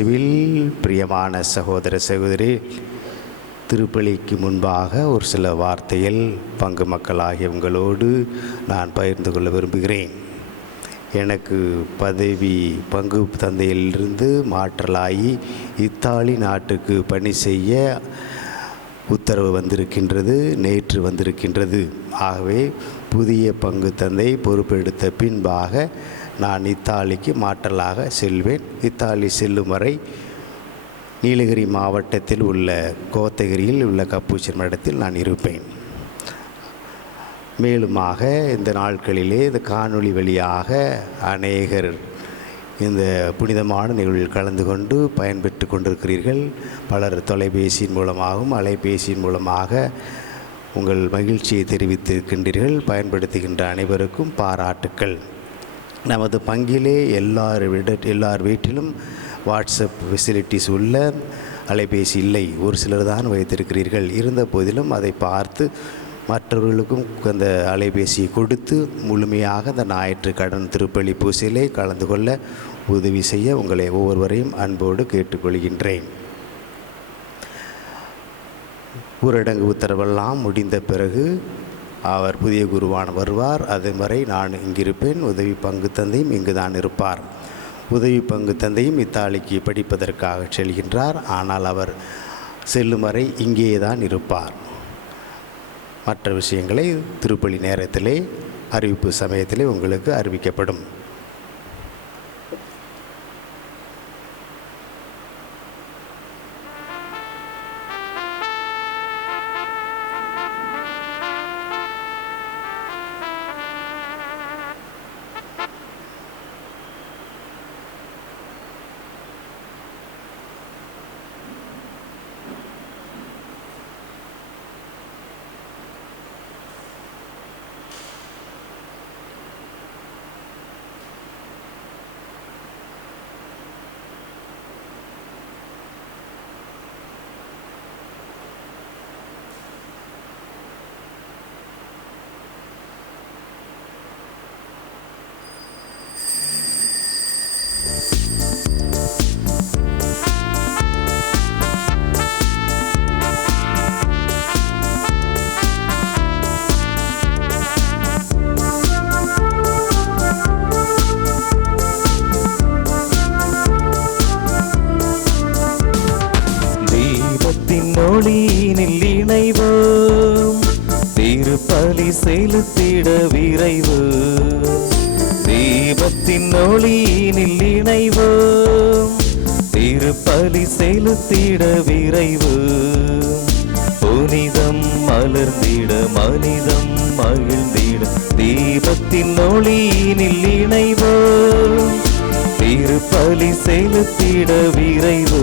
பிரியமான சகோதர சகோதரி, திருப்பலிக்கு முன்பாக ஒரு சில வார்த்தைகள் பங்கு மக்களாகிய உங்களோடு நான் பகிர்ந்து கொள்ள விரும்புகிறேன். எனக்கு பதவி பங்கு தந்தையிலிருந்து மாற்றலாகி இத்தாலி நாட்டுக்கு பணி செய்ய உத்தரவு வந்திருக்கின்றது, நேற்று வந்திருக்கின்றது. ஆகவே புதிய பங்கு தந்தை பொறுப்பெடுத்த பின்பாக நான் இத்தாலிக்கு மாற்றலாக செல்வேன். இத்தாலி செல்லும் வரை நீலகிரி மாவட்டத்தில் உள்ள கோத்தகிரியில் உள்ள கப்பூச்சியர் மடத்தில் நான் இருப்பேன். மேலுமாக இந்த நாட்களிலே இந்த காணொளி வழியாக அநேகர் இந்த புனிதமான நிகழ்வில் கலந்து கொண்டு பயன்பெற்று கொண்டிருக்கிறீர்கள். பலர் தொலைபேசியின் மூலமாகவும் அலைபேசியின் மூலமாக உங்கள் மகிழ்ச்சியை தெரிவித்திருக்கின்றீர்கள். பயன்படுத்துகின்ற அனைவருக்கும் பாராட்டுக்கள். நமது பங்கிலே எல்லார் வீட்டிலும் வாட்ஸ்அப் ஃபெசிலிட்டிஸ் உள்ள அலைபேசி இல்லை. ஒரு சிலர் தான் வைத்திருக்கிறீர்கள். இருந்த போதிலும் அதை பார்த்து மற்றவர்களுக்கும் அந்த அலைபேசியை கொடுத்து முழுமையாக அந்த ஞாயிற்று கடன் திருப்பலி பூசையிலே கலந்து கொள்ள உதவி செய்ய உங்களை ஒவ்வொருவரையும் அன்போடு கேட்டுக்கொள்கின்றேன். ஊரடங்கு உத்தரவெல்லாம் முடிந்த பிறகு அவர் புதிய குருவான வருவார். அதுவரை நான் இங்கிருப்பேன். உதவி பங்கு தந்தையும் இங்கு தான் இருப்பார். உதவி பங்கு தந்தையும் இத்தாலிக்கு படிப்பதற்காக செல்கின்றார். ஆனால் அவர் செல்லும் வரை இங்கே தான் இருப்பார். மற்ற விஷயங்களை திருப்பலி நேரத்திலே அறிவிப்பு சமயத்திலே உங்களுக்கு அறிவிக்கப்படும். ஒளியினில் இணைவோம், திருப்பலி செலுத்திட விரைவு. தீபத்தின் ஒளியினில் இணைவோம், திருப்பலி செலுத்திட விரைவு. புனிதம் மலர்ந்திட மனிதம் மகிழ்ந்திட, தீபத்தின் ஒளியினில் இணைவோம், திருப்பலி செலுத்திட விரைவு.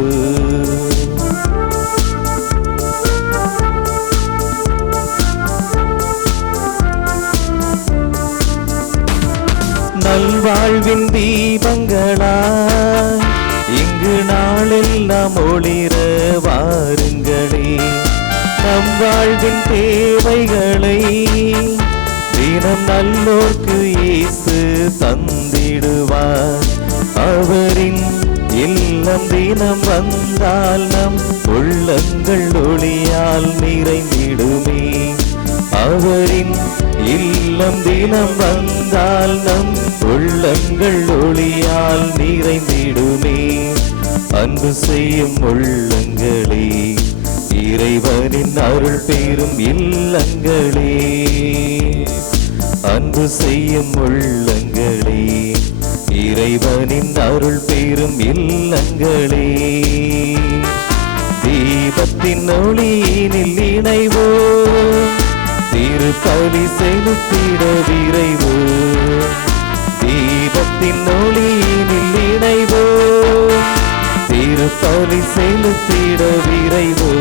நல்வாழ்வின் தீபங்களாய் இங்கு நாளெல்லாம் ஒளிர வாருங்களே. நம் வாழ்வின் தேவைகளை தினம் நல்லோர்க்கு இயேசு தந்திடுவார். அவரின் இல்லம் தினம் வந்தால் நம் உள்ளங்கள் ஒளியால் நிறைந்திடுமே. அவரின் இல்லம் தினம் வந்தால் நம் உள்ளங்கள் ஒளியால் நிறைந்திடுமே. அன்பு செய்யும் உள்ளங்களே, இறைவனின் அருள் பெறும் இல்லங்களே. அன்பு செய்யும் உள்ளங்களே, இறைவனின் அருள் பெறும் இல்லங்களே. தீபத்தின் ஒளியினில் இணைவோம், திருப்பலி செலுத்திட விரைவு. தீபத்தின் ஒளியினில் இணைவோம், திருப்பலி செலுத்திட விரைவு.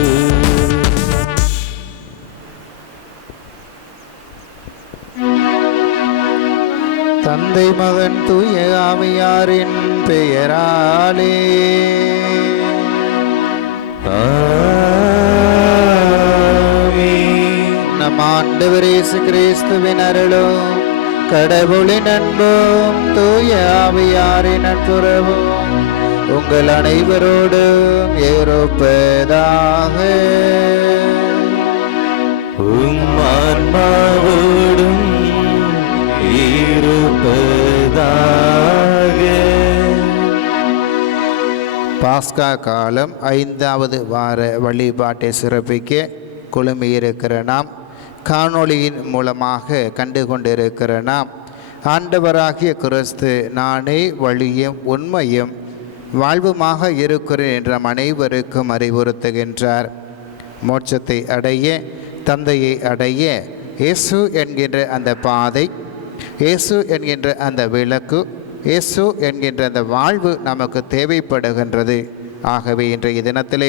தந்தை மகன் தூய ஆவியாரின் பெயராலே நம் ஆண்டவர் இயேசு கிறிஸ்துவின் அருளும் கடவுளின் அன்பும் தூய ஆவியாரின் நட்புறவும் உங்கள் அனைவரோடும் இருப்பதாக. ஆன்மாவோடும் இருப்பதாக. பாஸ்கா காலம் 5வது வார வழிபாட்டை சிறப்பிக்க குழுமியிருக்கிற நாம், காணொளியின் மூலமாக கண்டு கொண்டிருக்கிற நாம், ஆண்டவராகிய கிறிஸ்து நானே வழியும் உண்மையும் வாழ்வுமாக இருக்கிறேன் என்ற அனைவருக்கும் அறிவுறுத்துகின்றார். மோட்சத்தை அடைய, தந்தையை அடைய இயேசு என்கின்ற அந்த பாதை, இயேசு என்கின்ற அந்த விளக்கு, இயேசு என்கின்ற அந்த வாழ்வு நமக்கு தேவைப்படுகின்றது. ஆகவே இன்றைய தினத்திலே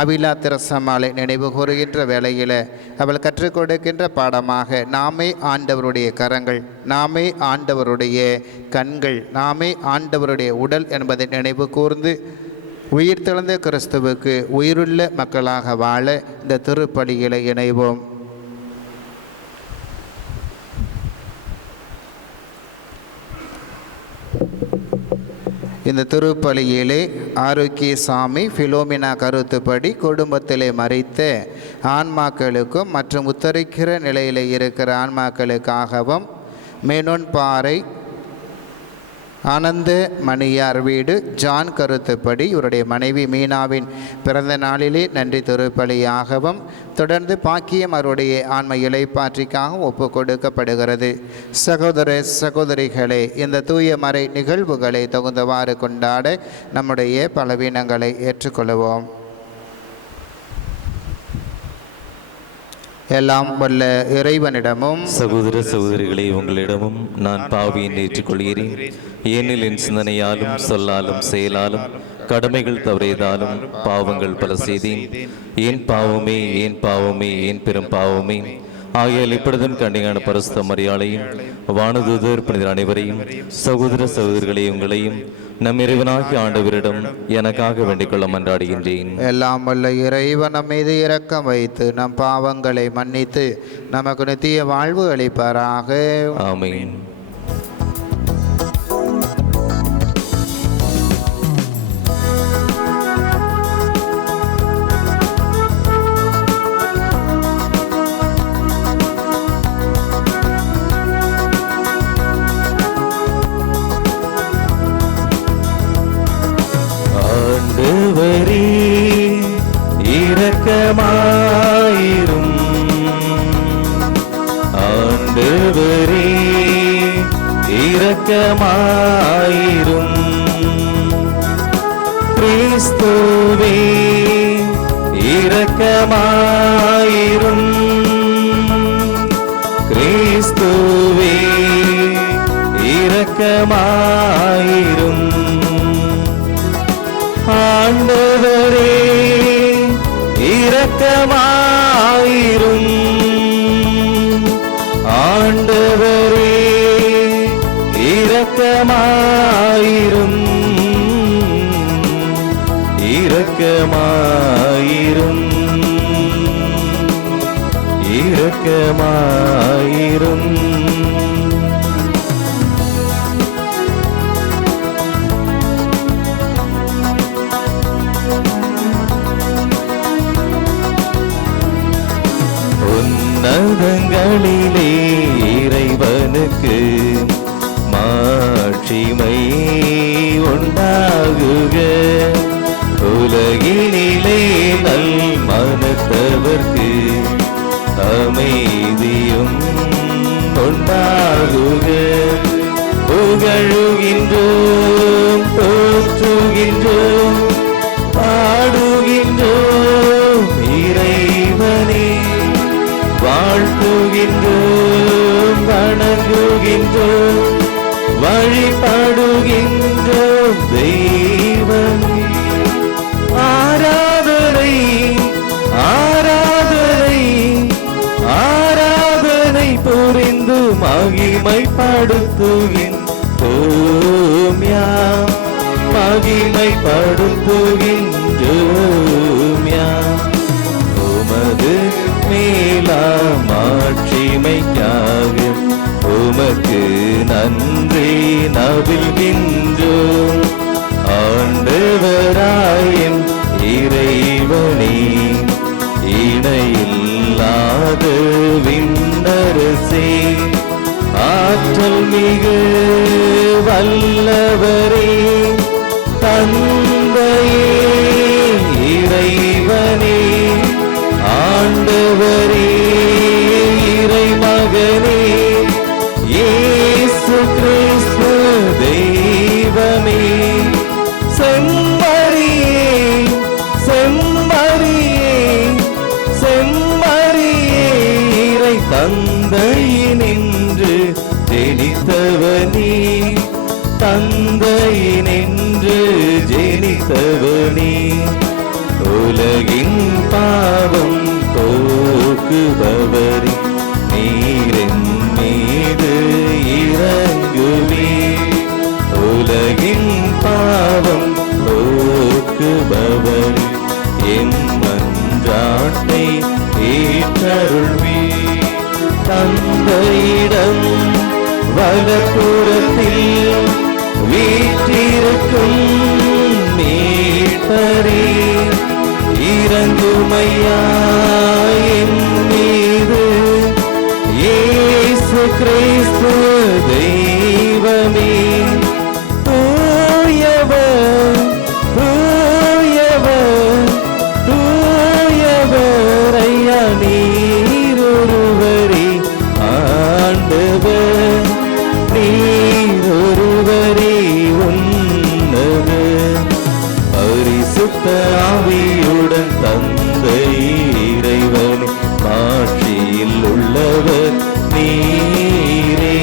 அபிலா திரசம்மாளை நினைவு கூறுகின்ற வேளையில் அவள் கற்றுக் கொடுக்கின்ற பாடமாக நாமே ஆண்டவருடைய கரங்கள், நாமே ஆண்டவருடைய கண்கள், நாமே ஆண்டவருடைய உடல் என்பதை நினைவு கூர்ந்து உயிர் தெழுந்த கிறிஸ்துவுக்கு உயிருள்ள மக்களாக வாழ இந்த திருப்பலியில் இணைவோம். இந்த திருப்பலியிலே ஆரோக்கியசாமி பிலோமினா கருத்துப்படி குடும்பத்திலே மறித்த ஆன்மாக்களுக்கும் மற்றும் உத்தரிக்கிற நிலையில் இருக்கிற ஆன்மாக்களுக்காகவும் மேனோன் பாறை ஆனந்த மணியார் வீடு ஜான் கருத்துப்படி இவருடைய மனைவி மீனாவின் பிறந்த நாளிலே நன்றி திருப்பலியாகவும் தொடர்ந்து பாக்கியம் அவருடைய ஆன்ம இலைப்பாற்றிக்காக ஒப்பு கொடுக்கப்படுகிறது. சகோதர சகோதரிகளே, இந்த தூய மறை நிகழ்வுகளை தகுந்தவாறு கொண்டாட நம்முடைய பலவீனங்களை ஏற்றுக்கொள்வோம். எல்லாம் வல்ல இறைவனிடமும் சகோதர சகோதரிகளை உங்களிடமும் நான் பாவியை ஏற்றுக்கொள்கிறேன். ஏனில் என் சிந்தனையாலும் சொல்லாலும் செயலாலும் கடமைகள் தவறியதாலும் பாவங்கள் பல செய்தேன். ஏன் பாவமே, ஏன் பாவமே, ஏன் பெரும் பாவமே. ஆகியால் இப்பொழுதும் கண்ணியான பரிசுத்த மரியாளையும் வானதூதர் புனிதர் அனைவரையும் சகோதர சகோதரிகளை உங்களையும் நம் இறைவனாகிய ஆண்டவரிடம் எனக்காக வேண்டிக் கொள்ள மன்றாடுகின்றேன். எல்லாம் வல்ல இறைவன் நம் மீது இரக்கம் வைத்து நம் பாவங்களை மன்னித்து நமக்கு நித்திய வாழ்வு அளிப்பாராக. ஆமென். இரக்கமாயிரும் ஆண்டவரே, இரக்கமாயிரும். கிறிஸ்துவே இரக்கமாயிரும். கிறிஸ்துவே இரக்கமாயிரும். ஆண்டவரே இரக்கமாயிரும். ஆண்டவரே இரக்கமாயிரும். இரக்கமாயிரும். இரக்கமாயிரும். உன்னதங்களிலே இறைவனுக்கு மாட்சிமை உண்டாகுக. உலகினிலே நல் மனத்தவர்க்கு அமைதியும் உண்டாகுக. புகழுகின்றோம், போற்றுகின்றோம், பாடுகின்றோம் இறைவனே. வாழ்த்துகின்றோம், வணங்குகின்றோம், வழிபடுகின்றோம் தெய்வமே. ஆராதனை ஆராதனை ஆராதனை புரிந்து மகிமைப்படுத்துகின்றோம் யாம். மகிமைப்படுத்துகின்றோம் யாம். உமது மேலாம் ஆட்சிமைக்காக உமக்கு நன்றி நவில்கின்றோம். ஆண்டவரே மிகு வல்லவரே தந்தையே இறைவனே ஆண்டவரே இறைமகனே இயேசு கிறிஸ்து தெய்வமே செம்மறியே செம்மறியே செம்மறியே இறை தந்தையினின்று ஜெனித்தவனே தந்தையினின்று ஜெனித்தவனே உலகின் பாவம் போக்குபவரே நீரின் மீது இறங்குவே உலகின் பாவம் போக்குபவரே என் மன்றாட்டை ஏற்றருள்வே தந்தையிடம் வலப்புறத்தில் வீற்றிருக்கும் மீட்பரே இறங்குமையா என் மீது இயேசு கிறிஸ்து தெய்வமே தூயவர் தூயவர் தூயவர் ஐயா நீரொருவரே ஆண்டவர் நீரொருவரே உன்னதர் பரிசுத்த ஆவியுடன் தந்தை இறைவனே மாட்சியில் உள்ளவர் நீரே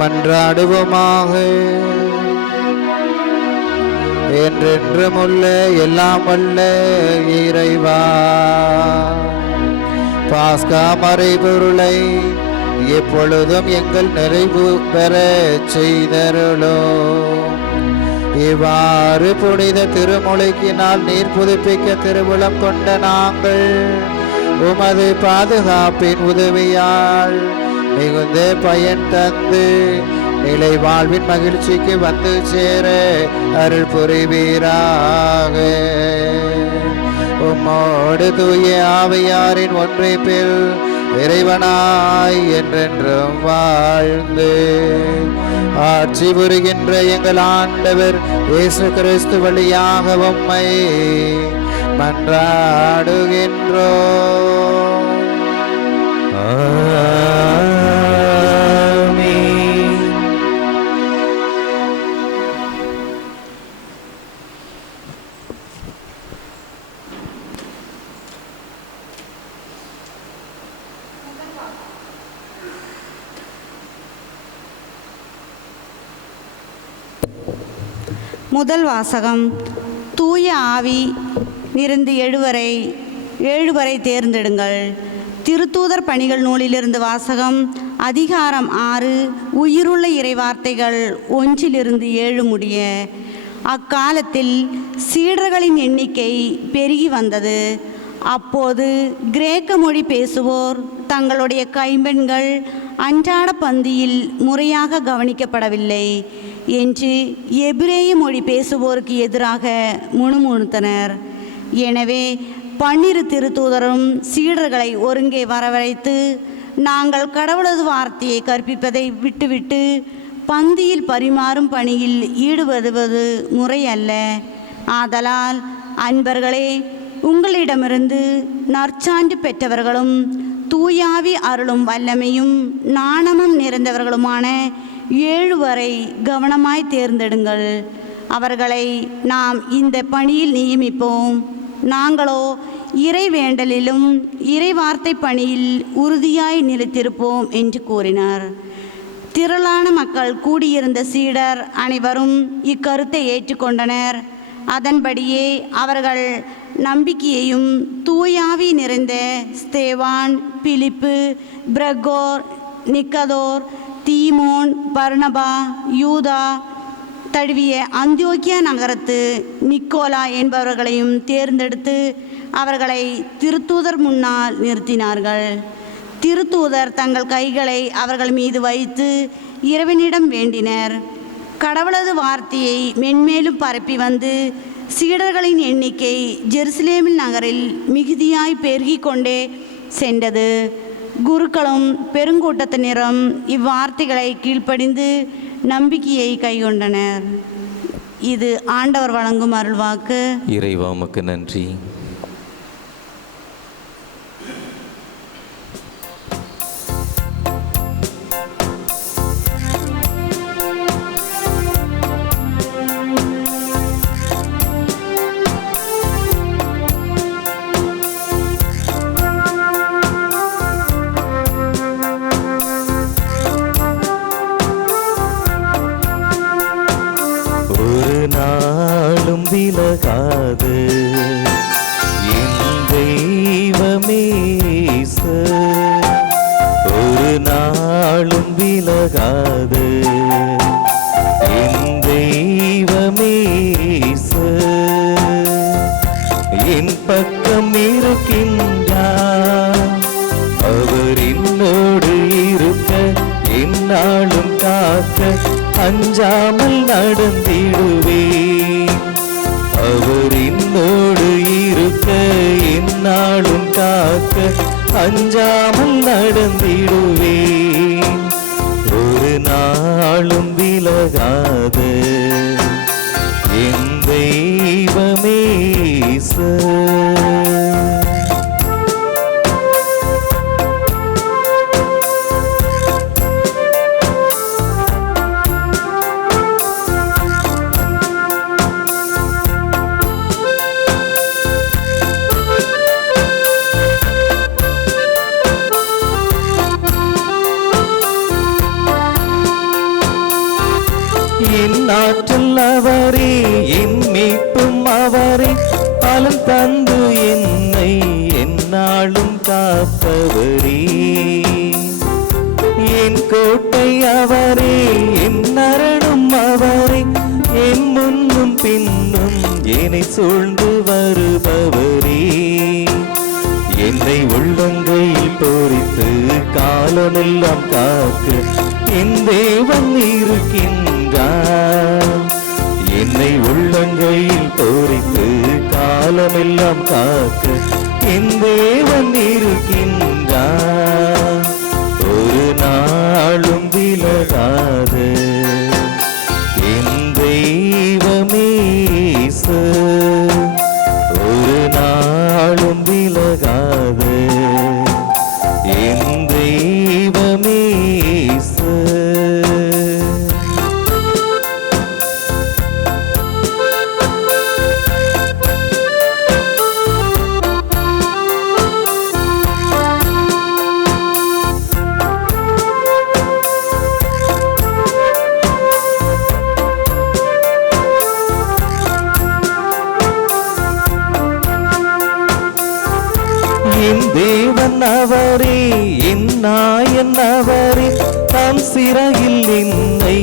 மன்றாடுவோமாக. என்றென்றுமுள்ள எல்லாம் வல்ல இறைவா, பாஸ்கா மறைபொருளை எப்பொழுதும் எங்கள் நிறைவு பெற செய்தருளோ. இவ்வாறு புனித திருமுழுக்கினால் நீர் புதுப்பிக்க திருவுளம் கொண்ட நாங்கள் உமது பாதுகாப்பின் உதவியால் மிகுந்த பயன் தந்து நிலை வாழ்வின் மகிழ்ச்சிக்கு வந்து சேர அருள் புரிவீராக. உம்மோடு தூய ஆவியாரின் ஒன்றைப்பில் இறைவனாய் என்றென்றும் வாழ்ந்து ஆட்சி புரிகின்ற எங்கள் ஆண்டவர் இயேசு கிறிஸ்து வழியாக உம்மை மன்றாடுகின்றோம். முதல் வாசகம். தூய ஆவி இருந்து ஏழுவரை தேர்ந்தெடுங்கள். திருத்தூதர் பணிகள் நூலிலிருந்து வாசகம். அதிகாரம் 6. உயிருள்ள இறைவார்த்தைகள் 1-7 முடிய. அக்காலத்தில் சீடர்களின் எண்ணிக்கை பெருகி வந்தது. அப்போது கிரேக்க மொழி பேசுவோர் தங்களுடைய கைம்பெண்கள் அன்றாட பந்தியில் முறையாக கவனிக்கப்படவில்லை என்று எபிரேய மொழி பேசுவோருக்கு எதிராக முணுமுணுத்தனர். எனவே 12 திருத்தூதரும் சீடர்களை ஒருங்கே வரவழைத்து, நாங்கள் கடவுளது வார்த்தையை கற்பிப்பதை விட்டுவிட்டு பந்தியில் பரிமாறும் பணியில் ஈடுபடுவது முறையல்ல. ஆதலால் அன்பர்களே, உங்களிடமிருந்து நற்சான்று பெற்றவர்களும் தூயாவி அருளும் வல்லமையும் நாணமும் நிறைந்தவர்களுமான 7 கவனமாய் தேர்ந்தெடுங்கள். அவர்களை நாம் இந்த பணியில் நியமிப்போம். நாங்களோ இறை வேண்டலிலும் இறை வார்த்தை பணியில் உறுதியாய் நிலைத்திருப்போம் என்று கூறினார். திரளான மக்கள் கூடியிருந்த சீடர் அனைவரும் இக்கருத்தை ஏற்றுக்கொண்டனர். அதன்படியே அவர்கள் நம்பிக்கையையும் தூயாவி நிறைந்த ஸ்தேவான், பிலிப்பு, பிரகோர், நிக்கதோர், தீமோன், பர்னபா, யூதா தழுவிய அந்தியோக்கியா நகரத்து நிக்கோலா என்பவர்களையும் தேர்ந்தெடுத்து அவர்களை திருத்தூதர் முன்னால் நிறுத்தினார்கள். திருத்தூதர் தங்கள் கைகளை அவர்கள் மீது வைத்து இறைவனிடம் வேண்டினர். கடவுளது வார்த்தையை மென்மேலும் பரப்பி வந்து சீடர்களின் எண்ணிக்கை ஜெருசலேமில் நகரில் மிகுதியாய் பெருகிக் கொண்டே சென்றது. குருக்களும் பெருங்கூட்டத்தினரும் இவ்வார்த்தைகளை கீழ்ப்படிந்து நம்பிக்கையை கைக்கொண்டனர். இது ஆண்டவர் வழங்கும் அருள்வாக்கு. இறைவா உமக்கு நன்றி. விலகாது என் தெய்வமே ஒரு நாளும் விலகாது என் தெய்வமே என் பக்கம் இருக்கின்றார். அவர் என்னோடு இருக்க என்னாலும் காக்க அஞ்சாமல் நடந்திடுவேன். அவர் என்னோடு இருக்க என்னாலும் காக்க அஞ்சாமல் நடந்திடுவேன். ஒரு நாளும் விலகாது என் தெய்வமே என் ஆற்றல் அவரே, என் மீட்பும் அவரே, பலம் தந்து என்னை எந்நாளும் காப்பவரே. என் கோட்டை அவரே, என் அரணும் அவரே, என் முன்னும் பின்னும் என்னை சூழ்ந்து வருபவரே. என்னை உள்ளங்கையில் பொறித்து காலமெல்லாம் காக்க என் தேவன் இருக்கின்றார். என்னை உள்ளங்கையில் பொறித்து காலமெல்லாம் காக்க என் தேவன் இருக்கின்றார். ஒரு நாளும் விலகாது என் தெய்வமே ஒரு நாளும் விலகாது என் தெய்வமே. என் தேவன் அவரே, என் நாயன் அவரே, தாம் சிறையில் என்னை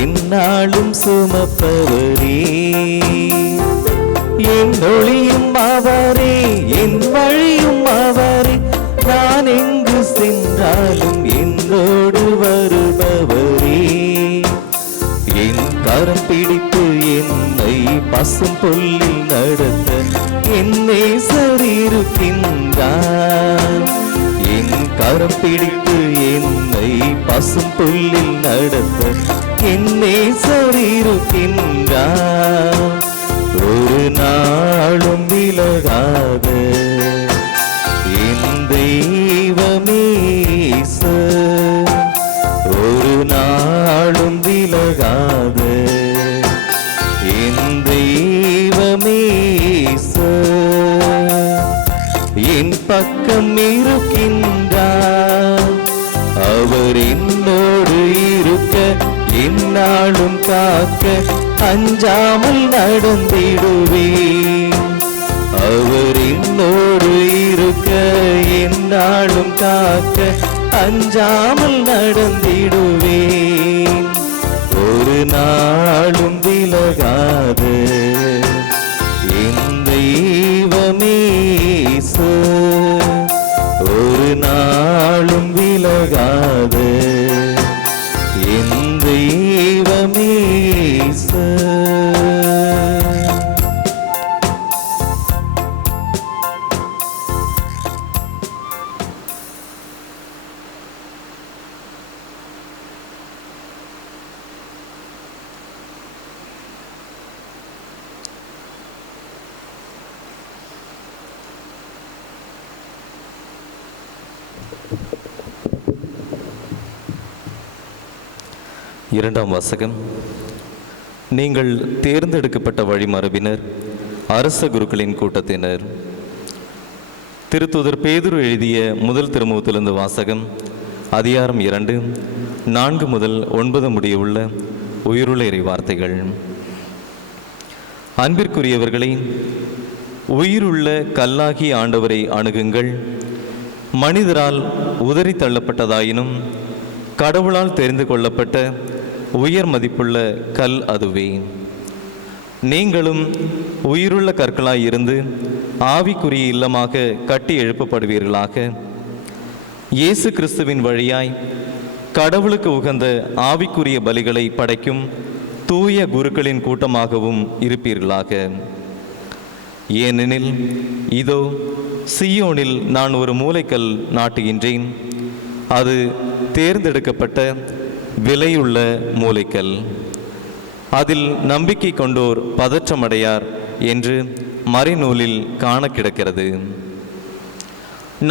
எந்நாளும் சுமப்பவரே. என் ஒளியும் அவரே, என் வழியும் அவரே, நான் எங்கு சென்றாலும் என்னோடு வருபவரே. என் கரம் பிடித்து என்னை பசும் புல்லில் நடத்த என் நேசர் இருக்கின்றார். என் கரம் பிடித்து என்னை பசும் புல்லில் நடத்த என் நேசர் இருக்கின்றார். ஒரு நாளும் விலகாது என் தெய்வமே ஒரு நாளும் விலகாது என் தெய்வமே. என் பக்கம் இருக்கின்றார். அவர் என்னோடு இருக்க எந்நாளும் காக்க அஞ்சாமல் நடந்திடுவேன். அவர் என்னோடு இருக்க எந்நாளும் காக்க அஞ்சாமல் நடந்திடுவேன். ஒரு நாளும் விலகாது என் தெய்வமே ஒரு நாளும் இரண்டாம் வாசகம். நீங்கள் தேர்ந்தெடுக்கப்பட்ட வழிமரபினர், அரச குருக்களின் கூட்டத்தினர். திருத்தூதர் பேதுரு எழுதிய முதல் திருமுகத்திலிருந்து வாசகம். அதிகாரம் 2, 4 முதல் 9 முடியவுள்ள உயிருள்ள இறை வார்த்தைகள். அன்பிற்குரியவர்களே, உயிருள்ள கல்லாகி ஆண்டவரை அணுகுங்கள். மனிதரால் உதறி தள்ளப்பட்டதாயினும் கடவுளால் தெரிந்து கொள்ளப்பட்ட உயர் மதிப்புள்ள கல் அதுவே. நீங்களும் உயிருள்ள கற்களாய் இருந்து ஆவிக்குரிய இல்லமாக கட்டி எழுப்பப்படுவீர்களாக. இயேசு கிறிஸ்துவின் வழியாய் கடவுளுக்கு உகந்த ஆவிக்குரிய பலிகளை படைக்கும் தூய குருக்களின் கூட்டமாகவும் இருப்பீர்களாக. ஏனெனில் இதோ சீயோனில் நான் ஒரு மூலைக்கல் நாட்டுகின்றேன். அது தேர்ந்தெடுக்கப்பட்ட விலையுள்ள மூலைக்கல். அதில் நம்பிக்கை கொண்டோர் பதற்றமடையார் என்று மறைநூலில் காண கிடக்கிறது.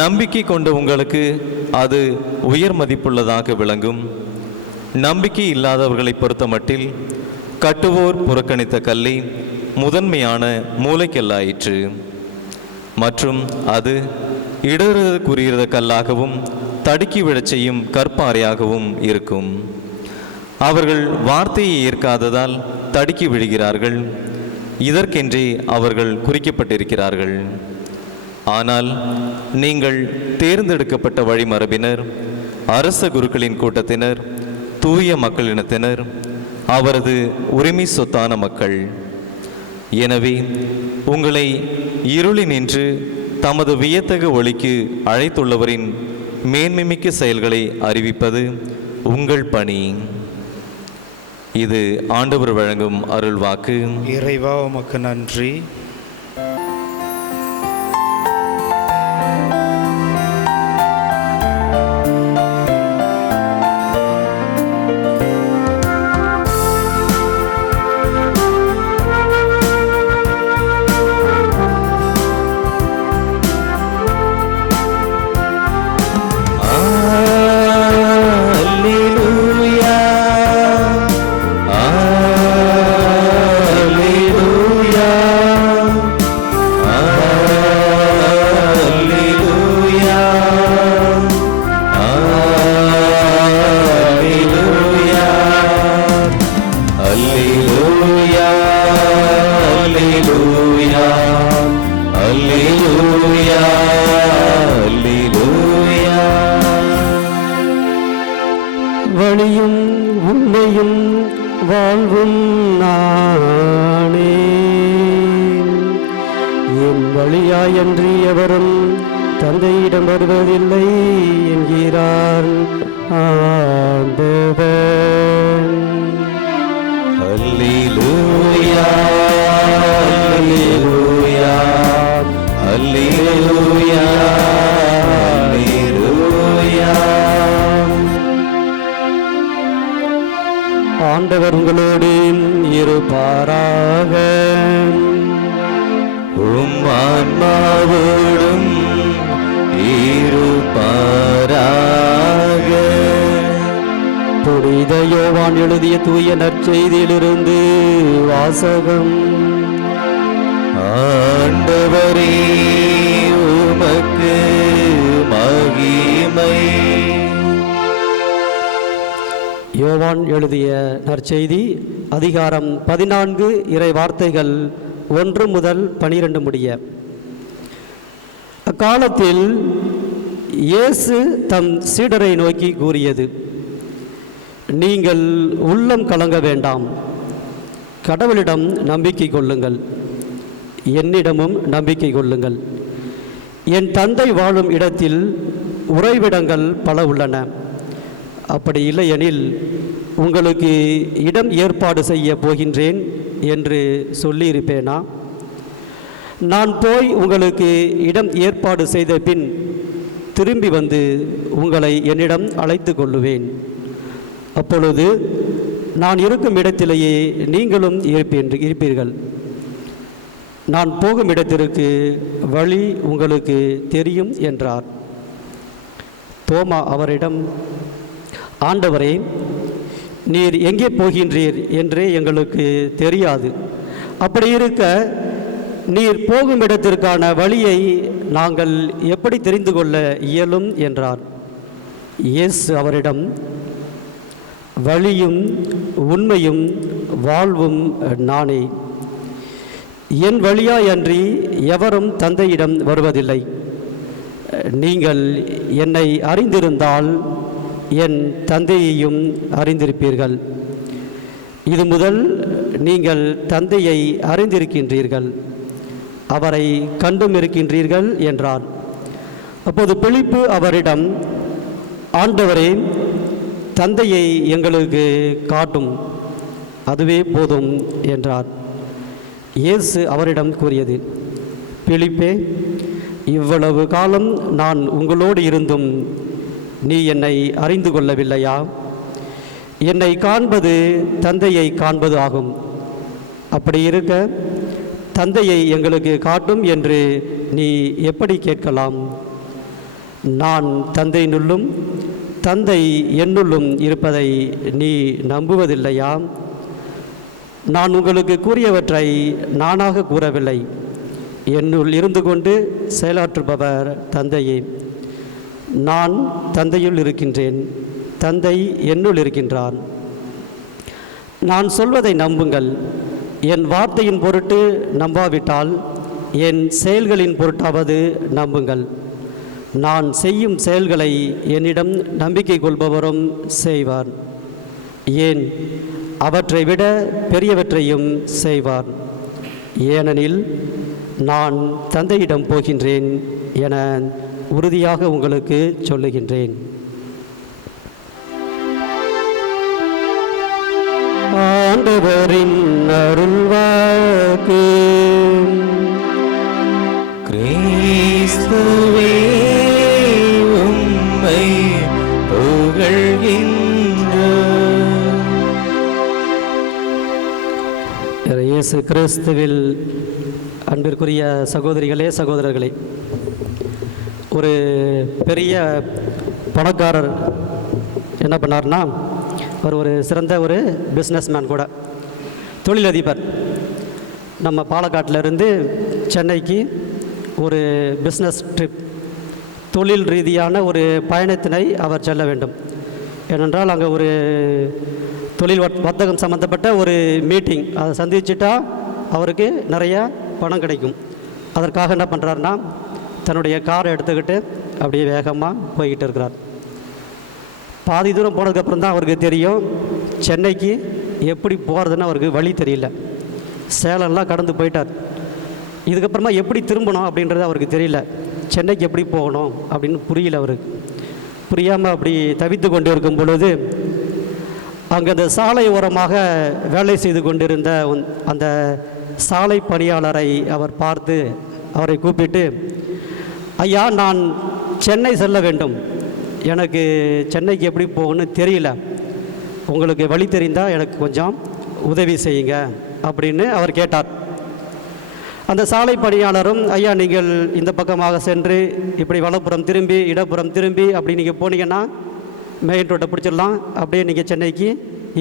நம்பிக்கை கொண்ட உங்களுக்கு அது உயர் மதிப்புள்ளதாக விளங்கும். நம்பிக்கை இல்லாதவர்களை பொறுத்தமட்டில் கட்டுவோர் புறக்கணித்த கல்லை முதன்மையான மூலைக்கல்லாயிற்று. மற்றும் அது இடறுதற்குரிய கல்லாகவும் தடுக்கி விழச் செய்யும் கற்பாறையாகவும் இருக்கும். அவர்கள் வார்த்தையை ஏற்காததால் தடுக்கி விழுகிறார்கள். இதற்கென்றே அவர்கள் குறிக்கப்பட்டிருக்கிறார்கள். ஆனால் நீங்கள் தேர்ந்தெடுக்கப்பட்ட வழிமரபினர், அரச குருக்களின் கூட்டத்தினர், தூய மக்களினத்தினர், அவரது உரிமை சொத்தான மக்கள். எனவே உங்களை இருளினின்று தமது வியத்தகு ஒளிக்கு அழைத்துள்ளவரின் மேன்மைமிக்க செயல்களை அறிவிப்பது உங்கள் பணி. இது ஆண்டவர் வழங்கும் அருள்வாக்கு. இறைவா உமக்கு நன்றி. வழியும் உண்மையும் வாழ்வும் நானே, என் வழியாயன்றி எவரும் தந்தையிடம் வருவதில்லை என்கிறார் ஆண்டவர். அல்லேலூயா, அல்லேலூயா, அல்லேலூயா, அல்லேலூயா. ஆண்டவர் உங்களோடு இருப்பாராக. உம் ஆன்மாவோடும் இருப்பாராக. புனித யோவான் எழுதிய தூய நற்செய்தியிலிருந்து வாசகம். ஆண்டவரே உமக்கு மகிமை. யோவான் எழுதிய நற்செய்தி அதிகாரம் 14 இறை வார்த்தைகள் 1 முதல் 12 முடிய. அக்காலத்தில் இயேசு தம் சீடரை நோக்கி கூறியது, நீங்கள் உள்ளம் கலங்க வேண்டாம். கடவுளிடம் நம்பிக்கை கொள்ளுங்கள், என்னிடமும் நம்பிக்கை கொள்ளுங்கள். என் தந்தை வாழும் இடத்தில் உறைவிடங்கள் பல உள்ளன. அப்படி இல்லையெனில் உங்களுக்கு இடம் ஏற்பாடு செய்ய போகின்றேன் என்று சொல்லியிருப்பேனா? நான் போய் உங்களுக்கு இடம் ஏற்பாடு செய்த பின் திரும்பி வந்து உங்களை என்னிடம் அழைத்து கொள்ளுவேன். அப்பொழுது நான் இருக்கும் இடத்திலேயே நீங்களும் இருப்பீர்கள். நான் போகும் இடத்திற்கு வழி உங்களுக்கு தெரியும் என்றார். தோமா அவரிடம், ஆண்டவரே, நீர் எங்கே போகின்றீர் என்றே எங்களுக்கு தெரியாது. அப்படி இருக்க நீர் போகும் இடத்திற்கான வழியை நாங்கள் எப்படி தெரிந்து கொள்ள இயலும் என்றார். இயேசு அவரிடம், வழியும் உண்மையும் வாழ்வும் நானே. என் வழியாயன்றி எவரும் தந்தையிடம் வருவதில்லை. நீங்கள் என்னை அறிந்திருந்தால் என் தந்தையையும் அறிந்திருப்பீர்கள். இது முதல் நீங்கள் தந்தையை அறிந்திருக்கின்றீர்கள், அவரை கண்டும் இருக்கின்றீர்கள் என்றார். அப்போது பிலிப்பு அவரிடம், ஆண்டவரே, தந்தையை எங்களுக்கு காட்டும், அதுவே போதும் என்றார். இயேசு அவரிடம் கூறியது, பிலிப்பே, இவ்வளவு காலம் நான் உங்களோடு இருந்தும் நீ என்னை அறிந்து கொள்ளவில்லையா? என்னை காண்பது தந்தையை காண்பது ஆகும். அப்படி இருக்க தந்தையை எங்களுக்கு காட்டும் என்று நீ எப்படி கேட்கலாம்? நான் தந்தையினுள்ளும் தந்தை என்னுள்ளும் இருப்பதை நீ நம்புவதில்லையா? நான் உங்களுக்கு கூறியவற்றை நானாக கூறவில்லை, என்னுள் இருந்து கொண்டு செயலாற்றுபவர் தந்தையே. நான் தந்தையுள் இருக்கின்றேன், தந்தை என்னுள் இருக்கின்றார். நான் சொல்வதை நம்புங்கள். என் வார்த்தையின் பொருட்டு நம்பாவிட்டால் என் செயல்களின் பொருட்டாவது நம்புங்கள். நான் செய்யும் செயல்களை என்னிடம் நம்பிக்கை கொள்பவரும் செய்வார். ஏன், அவற்றை விட பெரியவற்றையும் செய்வார். ஏனெனில் நான் தந்தையிடம் போகின்றேன் என உறுதியாக உங்களுக்கு சொல்லுகின்றேன். ஆண்டவரின் அருள்வாக்கு. கிறிஸ்துவே உம்மை புகழ்கின்றோம். இயேசு கிறிஸ்துவில் அன்பிற்குரிய சகோதரிகளே, சகோதரர்களே, ஒரு பெரிய பணக்காரர் என்ன பண்ணார்னா, அவர் ஒரு சிறந்த ஒரு பிஸ்னஸ்மேன் கூட, தொழிலதிபர். நம்ம பாலக்காட்டிலிருந்து சென்னைக்கு ஒரு பிஸ்னஸ் ட்ரிப், தொழில் ரீதியான ஒரு பயணத்தினை அவர் செல்ல வேண்டும். ஏனென்றால் அங்கே ஒரு தொழில் வர்த்தகம் சம்மந்தப்பட்ட ஒரு மீட்டிங், அதை சந்திச்சுட்டா அவருக்கு நிறைய பணம் கிடைக்கும். அதற்காக என்ன பண்ணுறாருன்னா, தன்னுடைய காரை எடுத்துக்கிட்டு அப்படியே வேகமாக போய்கிட்டு இருக்கிறார். பாதி தூரம் போனதுக்கப்புறம் தான் அவருக்கு தெரியும், சென்னைக்கு எப்படி போகிறதுன்னு அவருக்கு வழி தெரியல. சேலம்லாம் கடந்து போயிட்டார். இதுக்கப்புறமா எப்படி திரும்பணும் அப்படின்றது அவருக்கு தெரியல. சென்னைக்கு எப்படி போகணும் அப்படின்னு புரியல அவருக்கு. புரியாமல் அப்படி தவித்து கொண்டு இருக்கும் பொழுது, அங்கே அந்த சாலை ஓரமாக வேலை செய்து கொண்டிருந்த அந்த சாலை பணியாளரை அவர் பார்த்து அவரை கூப்பிட்டு, ஐயா, நான் சென்னை செல்ல வேண்டும், எனக்கு சென்னைக்கு எப்படி போகணும்னு தெரியல, உங்களுக்கு வழி தெரிந்தால் எனக்கு கொஞ்சம் உதவி செய்யுங்க அப்படின்னு அவர் கேட்டார். அந்த சாலை பணியாளரும், ஐயா, நீங்கள் இந்த பக்கமாக சென்று இப்படி வலப்புறம் திரும்பி இடப்புறம் திரும்பி அப்படி நீங்கள் போனீங்கன்னா மெயின் ரோட்டை பிடிச்சிடலாம், அப்படியே நீங்கள் சென்னைக்கு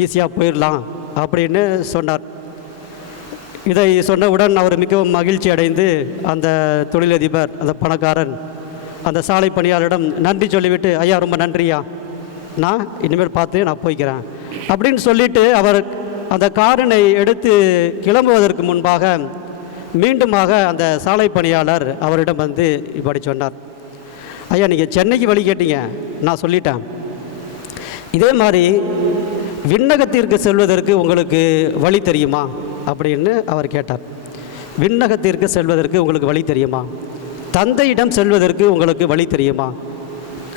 ஈஸியாக போயிடலாம் அப்படின்னு சொன்னார். இதை சொன்னவுடன் அவர் மிகவும் மகிழ்ச்சி அடைந்து அந்த தொழிலதிபர், அந்த பணக்காரன், அந்த சாலை பணியாளரிடம் நன்றி சொல்லிவிட்டு, ஐயா, ரொம்ப நன்றியா, நான் இனிமேல் பார்த்து நான் போய்க்கிறேன் அப்படின்னு சொல்லிவிட்டு அவர் அந்த காரினை எடுத்து கிளம்புவதற்கு முன்பாக மீண்டுமாக அந்த சாலை பணியாளர் அவரிடம் வந்து இப்படி சொன்னார், ஐயா, நீங்கள் சென்னைக்கு வழி கேட்டீங்க, நான் சொல்லிட்டேன். இதே மாதிரி விண்ணகத்திற்கு செல்வதற்கு உங்களுக்கு வழி தெரியுமா அப்படின்னு அவர் கேட்டார். விண்ணகத்திற்கு செல்வதற்கு உங்களுக்கு வழி தெரியுமா? தந்தையிடம் செல்வதற்கு உங்களுக்கு வழி தெரியுமா?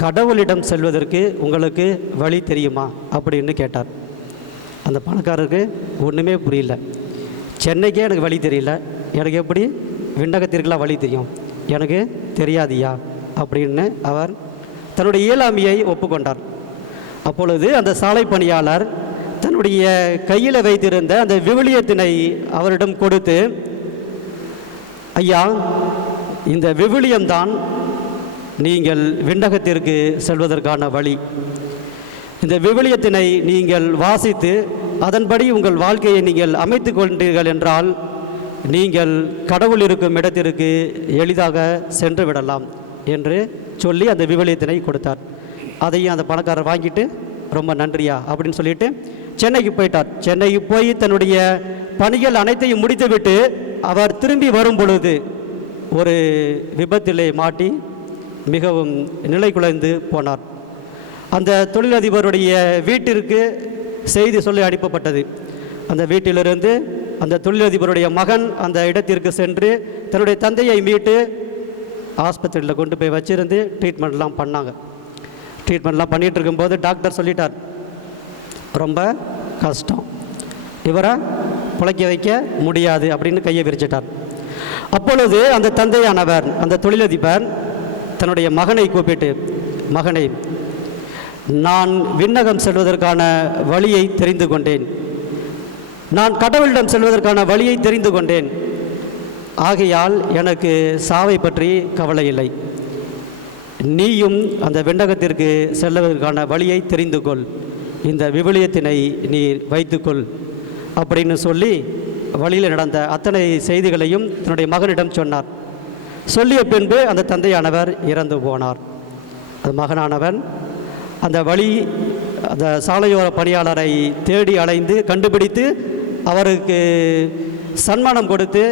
கடவுளிடம் செல்வதற்கு உங்களுக்கு வழி தெரியுமா அப்படின்னு கேட்டார். அந்த பணக்காரருக்கு ஒன்றுமே புரியல. சென்னைக்கே எனக்கு வழி தெரியல, எனக்கு எப்படி விண்ணகத்திற்கெல்லாம் வழி தெரியும்? எனக்கு தெரியாதியா அப்படின்னு அவர் தன்னுடைய இயலாமையை ஒப்புக்கொண்டார். அப்பொழுது அந்த சாலை பணியாளர் தன்னுடைய கையில் வைத்திருந்த அந்த விவிலியத்தினை அவரிடம் கொடுத்து, ஐயா, இந்த விவிலியம்தான் நீங்கள் விண்ணகத்திற்கு செல்வதற்கான வழி. இந்த விவிலியத்தினை நீங்கள் வாசித்து அதன்படி உங்கள் வாழ்க்கையை நீங்கள் அமைத்து கொண்டீர்கள் என்றால் நீங்கள் கடவுள் இருக்கும் இடத்திற்கு எளிதாக சென்று விடலாம் என்று சொல்லி அந்த விவிலியத்தினை கொடுத்தார். அதையும் அந்த பணக்காரர் வாங்கிட்டு ரொம்ப நன்றியா அப்படின்னு சொல்லிட்டு சென்னைக்கு போயிட்டார். சென்னைக்கு போய் தன்னுடைய பணிகள் அனைத்தையும் முடித்துவிட்டு அவர் திரும்பி வரும் பொழுது ஒரு விபத்திலே மாட்டி மிகவும் நிலை குலைந்து போனார். அந்த தொழிலதிபருடைய வீட்டிற்கு செய்தி சொல்லி அனுப்பப்பட்டது. அந்த வீட்டிலிருந்து அந்த தொழிலதிபருடைய மகன் அந்த இடத்திற்கு சென்று தன்னுடைய தந்தையை மீட்டு ஆஸ்பத்திரியில் கொண்டு போய் வச்சிருந்து ட்ரீட்மெண்ட்லாம் பண்ணாங்க. ட்ரீட்மெண்ட்லாம் பண்ணிகிட்டு இருக்கும்போது டாக்டர் சொல்லிட்டார், ரொம்ப கஷ்டம், இவரை பிழைக்க வைக்க முடியாது அப்படின்னு கையை விரிச்சிட்டார். அப்பொழுது அந்த தந்தையானவர், அந்த தொழிலதிபர் தன்னுடைய மகனை கூப்பிட்டு, மகனை, நான் விண்ணகம் செல்வதற்கான வழியை தெரிந்து கொண்டேன், நான் கடவுளிடம் செல்வதற்கான வழியை தெரிந்து கொண்டேன், ஆகையால் எனக்கு சாவை பற்றி கவலை இல்லை, நீயும் அந்த விண்ணகத்திற்கு செல்வதற்கான வழியை தெரிந்து கொள், இந்த விவிலியத்தினை நீ வைத்துக்கொள் அப்படின்னு சொல்லி வழியில் நடந்த அத்தனை செய்திகளையும் தன்னுடைய மகனிடம் சொன்னார். சொல்லிய பின்பு அந்த தந்தையானவர் இறந்து போனார். அந்த மகனானவன் அந்த அந்த சாலையோர பணியாளரை தேடி அலைந்து கண்டுபிடித்து அவருக்கு சன்மானம் கொடுத்து,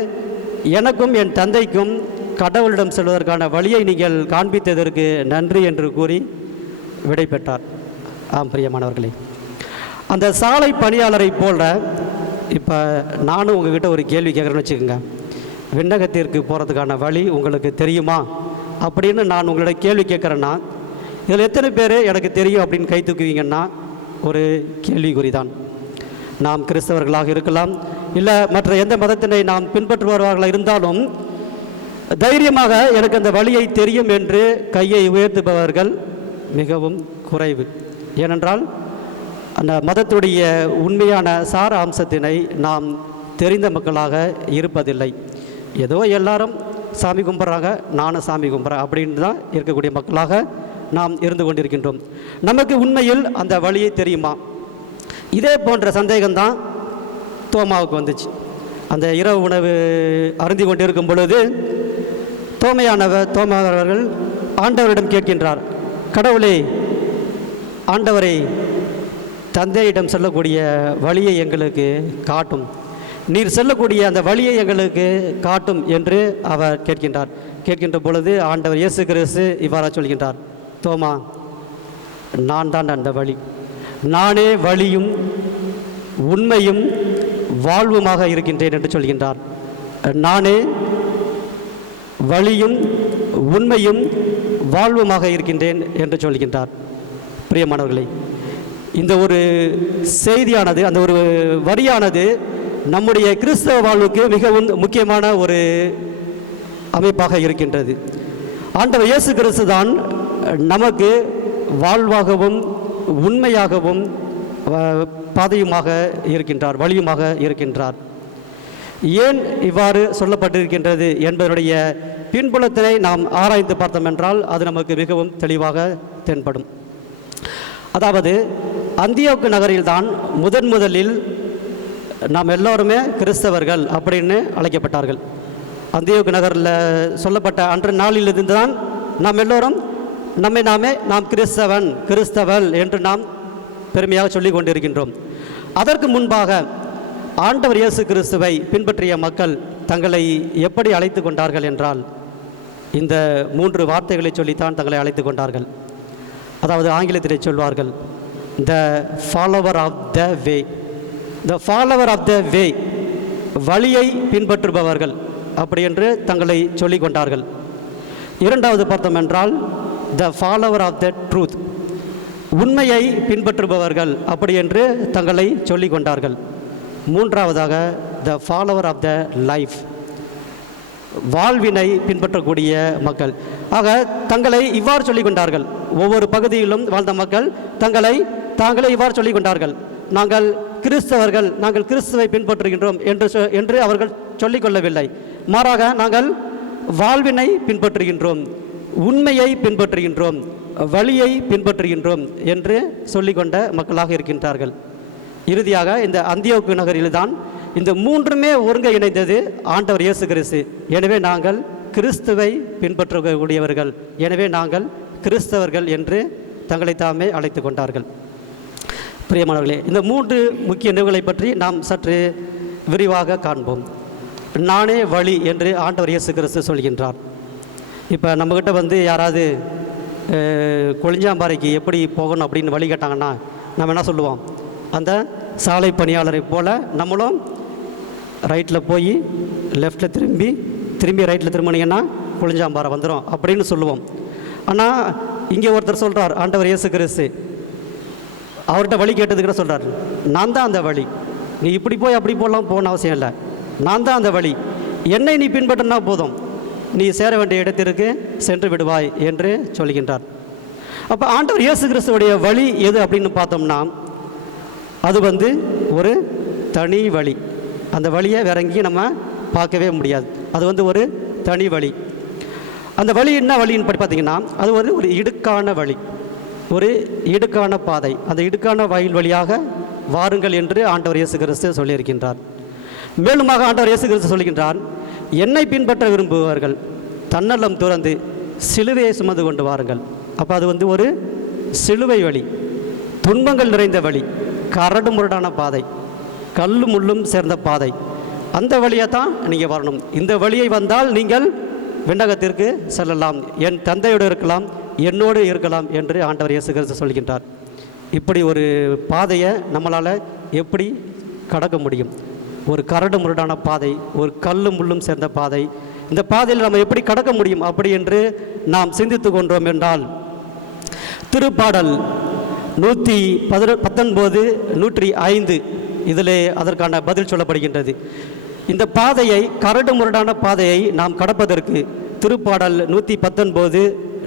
எனக்கும் என் தந்தைக்கும் கடவுளிடம் செல்வதற்கான வழியை நீங்கள் காண்பித்ததற்கு நன்றி என்று கூறி விடை பெற்றார். ஆம் பிரியமானவர்களே, அந்த சாலை பணியாளரை போல இப்போ நானும் உங்ககிட்ட ஒரு கேள்வி கேட்குறேன்னு வச்சுக்கோங்க. விண்ணகத்திற்கு போகிறதுக்கான வழி உங்களுக்கு தெரியுமா அப்படின்னு நான் உங்களோட கேள்வி கேட்குறேன்னா, இதில் எத்தனை பேர் எனக்கு தெரியும் அப்படின்னு கை தூக்குவீங்கன்னா ஒரு கேள்விக்குறி தான். நாம் கிறிஸ்தவர்களாக இருக்கலாம், இல்லை மற்ற எந்த மதத்தினை நாம் பின்பற்றுபவர்களாக இருந்தாலும் தைரியமாக எனக்கு அந்த வழியை தெரியும் என்று கையை உயர்த்துபவர்கள் மிகவும் குறைவு. ஏனென்றால் அந்த மதத்துடைய உண்மையான சார அம்சத்தினை நாம் தெரிந்த மக்களாக இருப்பதில்லை. ஏதோ எல்லாரும் சாமி கும்பிட்றாங்க, நானும் சாமி கும்பிட்றேன் அப்படின்னு தான் இருக்கக்கூடிய மக்களாக நாம் இருந்து கொண்டிருக்கின்றோம். நமக்கு உண்மையில் அந்த வழியை தெரியுமா? இதே போன்ற சந்தேகம்தான் தோமாவுக்கு வந்துச்சு. அந்த இரவு உணவு அருந்தி கொண்டிருக்கும் பொழுது தோமா அவர்கள் ஆண்டவரிடம் கேட்கின்றார், கடவுளே, ஆண்டவரை, தந்தையிடம் செல்லக்கூடிய வழியை எங்களுக்கு காட்டும், நீர் செல்லக்கூடிய அந்த வழியை எங்களுக்கு காட்டும் என்று அவர் கேட்கின்றார். கேட்கின்ற பொழுது ஆண்டவர் இயேசு கிறிஸ்து இவ்வாறு சொல்கின்றார், தோமா, நான் தான் அந்த வழி, நானே வழியும் உண்மையும் வாழ்வுமாக இருக்கின்றேன் என்று சொல்கின்றார். நானே வழியும் உண்மையும் வாழ்வுமாக இருக்கின்றேன் என்று சொல்கின்றார். பிரியமானவர்களே, இந்த ஒரு செய்தியானது, அந்த ஒரு வரியானது நம்முடைய கிறிஸ்தவ வாழ்வுக்கு மிகவும் முக்கியமான ஒரு அமைப்பாக இருக்கின்றது. ஆண்டவர் இயேசு கிறிஸ்து தான் நமக்கு வாழ்வாகவும் உண்மையாகவும் பாதையுமாக இருக்கின்றார், வழியுமாக இருக்கின்றார். ஏன் இவ்வாறு சொல்லப்பட்டிருக்கின்றது என்பதனுடைய பின்புலத்தினை நாம் ஆராய்ந்து பார்த்தோம் என்றால் அது நமக்கு மிகவும் தெளிவாக தென்படும். அதாவது அந்தியோக்கு நகரில்தான் முதலில் நாம் எல்லோருமே கிறிஸ்தவர்கள் அப்படின்னு அழைக்கப்பட்டார்கள். அந்தியோக்கு நகரில் சொல்லப்பட்ட அன்று நாளிலிருந்து தான் நாம் எல்லோரும் நாம் கிறிஸ்தவள் என்று நாம் பெருமையாக சொல்லி கொண்டிருக்கின்றோம். அதற்கு முன்பாக ஆண்டவர் இயேசு கிறிஸ்துவை பின்பற்றிய மக்கள் தங்களை எப்படி அழைத்து கொண்டார்கள் என்றால் இந்த 3 வார்த்தைகளை சொல்லித்தான் தங்களை அழைத்து கொண்டார்கள். அதாவது ஆங்கிலத்திலே சொல்வார்கள், the follower of the way. The follower of the way, வழியை பின்பற்றுபவர்கள் அப்படி என்று தங்களை சொல்லிக் கொண்டார்கள். இரண்டாவது பார்த்தோம் என்றால் த ஃபாலோவர் ஆஃப் த ட்ரூத், உண்மையை பின்பற்றுபவர்கள் அப்படி என்று தங்களை சொல்லிக் கொண்டார்கள். மூன்றாவதாக த ஃபாலோவர் ஆஃப் த லைஃப், வாழ்வினை பின்பற்றக்கூடிய மக்கள். ஆக தங்களை இவ்வாறு சொல்லிக் கொண்டார்கள். ஒவ்வொரு பகுதியிலும் வாழ்ந்த மக்கள் தாங்களே இவ்வாறு சொல்லிக் கொண்டார்கள், நாங்கள் கிறிஸ்தவர்கள், நாங்கள் கிறிஸ்துவை பின்பற்றுகின்றோம் என்று அவர்கள் சொல்லிக் கொள்ளவில்லை. மாறாக நாங்கள் வாழ்வினை பின்பற்றுகின்றோம், உண்மையை பின்பற்றுகின்றோம், வழியை பின்பற்றுகின்றோம் என்று சொல்லிக்கொண்ட மக்களாக இருக்கின்றார்கள். இறுதியாக இந்த அந்தியோக்கு நகரில்தான் இந்த மூன்றுமே ஒருங்க இணைந்தது ஆண்டவர் இயேசு கிறிஸ்து. எனவே நாங்கள் கிறிஸ்துவை பின்பற்றக்கூடியவர்கள், எனவே நாங்கள் கிறிஸ்தவர்கள் என்று தங்களை தாமே அழைத்து கொண்டார்கள். பிரியமானவர்களே, இந்த மூன்று முக்கிய நிகழ்வுகளை பற்றி நாம் சற்று விரிவாக காண்போம். நானே வழி என்று ஆண்டவர் இயேசு கிறிஸ்து சொல்கின்றார். இப்போ நம்மக்கிட்ட வந்து யாராவது கொளிஞ்சாம்பாறைக்கு எப்படி போகணும் அப்படின்னு வழி கேட்டாங்கன்னா நம்ம என்ன சொல்லுவோம்? அந்த சாலை பணியாளரை போல் நம்மளும் ரைட்டில் போய் லெஃப்டில் திரும்பி ரைட்டில் திரும்பினீங்கன்னா கொளிஞ்சாம்பாறை வந்துடும் அப்படின்னு சொல்லுவோம். ஆனால் இங்கே ஒருத்தர் சொல்கிறார், ஆண்டவர் இயேசு கிறிஸ்து அவர்கிட்ட வழி கேட்டதுக்கிட்ட சொல்கிறார், நான் தான் அந்த வழி, நீ இப்படி போய் அப்படி போகலாம் போகணும் அவசியம் இல்லை, நான் தான் அந்த வழி, என்னை நீ பின்பற்றினா போதும், நீ சேர வேண்டிய இடத்திற்கு சென்று விடுவாய் என்று சொல்கின்றார். அப்போ ஆண்டவர் இயேசு கிறிஸ்துவுடைய வழி எது அப்படின்னு பார்த்தோம்னா அது வந்து ஒரு தனி வழி. அந்த வழியை வேற எங்கேயும் நம்ம பார்க்கவே முடியாது. அது வந்து ஒரு தனி வழி. அந்த வழி என்ன வழின்னு பார்த்தீங்கன்னா அது ஒரு இடுக்கான வழி, ஒரு இடுக்கான பாதை. அந்த இடுக்கான வயல் வழியாக வாருங்கள் என்று ஆண்டவர் இயேசு கிறிஸ்து சொல்லியிருக்கின்றார். மேலுமாக ஆண்டவர் இயேசு கிறிஸ்து சொல்கின்றார், என்னை பின்பற்ற விரும்புபவர்கள் தன்னலம் துறந்து சிலுவையை சுமந்து கொண்டு வாருங்கள். அப்போ அது வந்து ஒரு சிலுவை வழி, துன்பங்கள் நிறைந்த வழி, கரடு முரடான பாதை, கல்லு முள்ளும் சேர்ந்த பாதை. அந்த வழியை தான் நீங்கள் வரணும். இந்த வழியை வந்தால் நீங்கள் விண்ணகத்திற்கு செல்லலாம், என் தந்தையோடு இருக்கலாம், என்னோடு இருக்கலாம் என்று ஆண்டவர் இயேசு கிறிஸ்து சொல்கின்றார். இப்படி ஒரு பாதையை நம்மளால் எப்படி கடக்க முடியும்? ஒரு கரடு முரடான பாதை, ஒரு கல்லும் முள்ளும் சேர்ந்த பாதை, இந்த பாதையில் நம்ம எப்படி கடக்க முடியும் அப்படி என்று நாம் சிந்தித்து கொண்டோம் என்றால் திருப்பாடல் 119, 105 இதிலே அதற்கான பதில் சொல்லப்படுகின்றது. இந்த பாதையை, கரடு முரடான பாதையை நாம் கடப்பதற்கு திருப்பாடல் 119,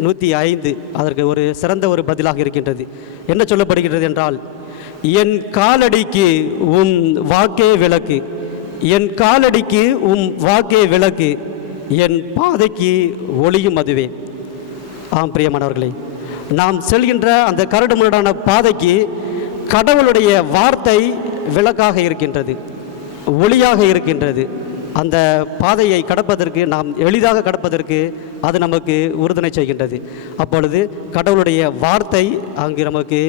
105 அதற்கு ஒரு சிறந்த ஒரு பதிலாக இருக்கின்றது. என்ன சொல்லப்படுகின்றது என்றால், என் காலடிக்கு உம் வாக்கே விளக்கு, என் காலடிக்கு உம் வாக்கே விளக்கு, என் பாதைக்கு ஒளியும் அதுவே. ஆம் பிரியமானவர்களே, நாம் செல்கின்ற அந்த கரடு முரடான பாதைக்கு கடவுளுடைய வார்த்தை விளக்காக இருக்கின்றது, ஒளியாக இருக்கின்றது. அந்த பாதையை கடப்பதற்கு, நாம் எளிதாக கடப்பதற்கு அது நமக்கு உறுதுணை செய்கின்றது. அப்பொழுது கடவுளுடைய வார்த்தை அங்கு நமக்கு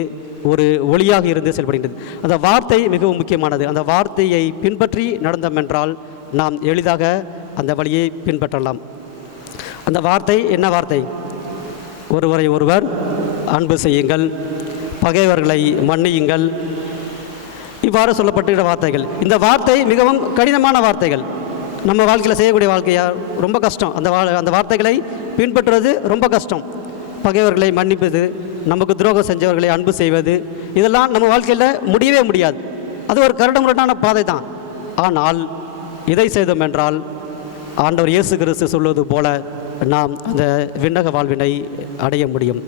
ஒரு ஒளியாக இருந்து செயல்படுகின்றது. அந்த வார்த்தை மிகவும் முக்கியமானது. அந்த வார்த்தையை பின்பற்றி நடந்தோம் என்றால் நாம் எளிதாக அந்த வழியை பின்பற்றலாம். அந்த வார்த்தை என்ன வார்த்தை? ஒருவரை ஒருவர் அன்பு செய்யுங்கள், பகைவர்களை மன்னியுங்கள், இவ்வாறு சொல்லப்பட்டுள்ள வார்த்தைகள். இந்த வார்த்தை மிகவும் கடினமான வார்த்தைகள். நம்ம வாழ்க்கையில் செய்யக்கூடிய வாழ்க்கையாக ரொம்ப கஷ்டம். அந்த வார்த்தைகளை பின்பற்றுவது ரொம்ப கஷ்டம். பகைவர்களை மன்னிப்பது, நமக்கு துரோகம் செஞ்சவர்களை அன்பு செய்வது, இதெல்லாம் நம்ம வாழ்க்கையில் முடியவே முடியாது. அது ஒரு கரடுமுரட்டான பாதை தான். ஆனால் இதை செய்தோம் என்றால் ஆண்டவர் இயேசு கிறிஸ்து சொல்வது போல நாம் அந்த விண்ணக வாழ்வினை அடைய முடியும்.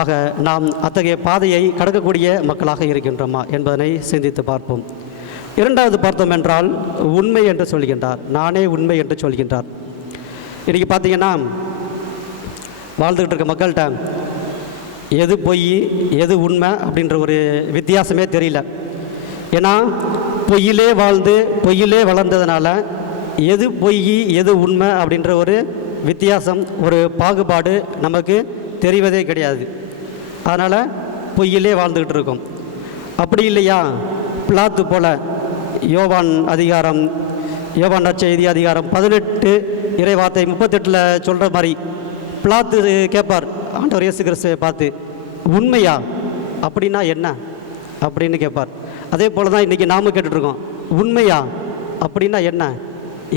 ஆக நாம் அத்தகைய பாதையை கடக்கக்கூடிய மக்களாக இருக்கின்றோமா என்பதனை சிந்தித்து பார்ப்போம். இரண்டாவது பார்த்தோம் என்றால் உண்மை என்று சொல்கின்றார், நானே உண்மை என்று சொல்கின்றார். இன்றைக்கி பார்த்தீங்கன்னா வாழ்ந்துக்கிட்டு இருக்க மக்கள்கிட்ட எது பொய் எது உண்மை அப்படின்ற ஒரு வித்தியாசமே தெரியல. ஏன்னா பொய்யிலே வாழ்ந்து பொய்யிலே வளர்ந்ததுனால எது பொய் எது உண்மை அப்படின்ற ஒரு வித்தியாசம், ஒரு பாகுபாடு நமக்கு தெரிவதே கிடையாது. அதனால் பொய்யிலே வாழ்ந்துக்கிட்டு இருக்கோம். அப்படி இல்லையா, பிலாத்து போல யோவான் நற்செய்தி அதிகாரம் 18 இறைவார்த்தை 38 சொல்கிற மாதிரி பிலாத்து கேட்பார் ஆண்டவர் இயேசு கிறிஸ்துவை பார்த்து, உண்மையா அப்படின்னா என்ன அப்படின்னு கேட்பார். அதே போல் தான் இன்றைக்கி நாம கேட்டுட்ருக்கோம், உண்மையா அப்படின்னா என்ன,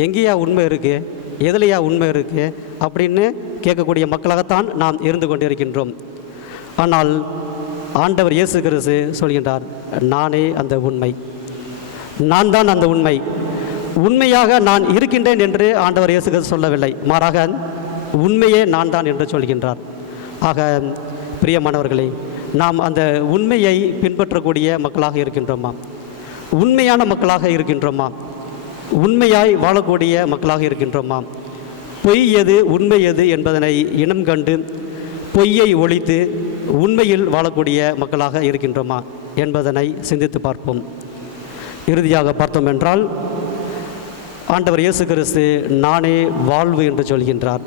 எங்கேயா உண்மை இருக்குது, எதுலையா உண்மை இருக்குது அப்படின்னு கேட்கக்கூடிய மக்களாகத்தான் நாம் இருந்து கொண்டிருக்கின்றோம். ஆனால் ஆண்டவர் இயேசு கிறிஸ்து சொல்கின்றார், நானே அந்த உண்மை, நான் தான் அந்த உண்மை, உண்மையாக நான் இருக்கின்றேன் என்று ஆண்டவர் இயேசு கிறிஸ்து சொல்லவில்லை, மாறாக உண்மையே நான் தான் என்று சொல்கின்றார். ஆக பிரியமானவர்களே, நாம் அந்த உண்மையை பின்பற்றக்கூடிய மக்களாக இருக்கின்றோமா? உண்மையான மக்களாக இருக்கின்றோமா? உண்மையாய் வாழக்கூடிய மக்களாக இருக்கின்றோமா? பொய் எது உண்மை எது என்பதனை இனம் கண்டு பொய்யை ஒழித்து உண்மையில் வாழக்கூடிய மக்களாக இருக்கின்றோமா என்பதனை சிந்தித்து பார்ப்போம். இறுதியாக பார்த்தோம் என்றால், ஆண்டவர் இயேசு கிறிஸ்து நானே வாழ்வு என்று சொல்கின்றார்.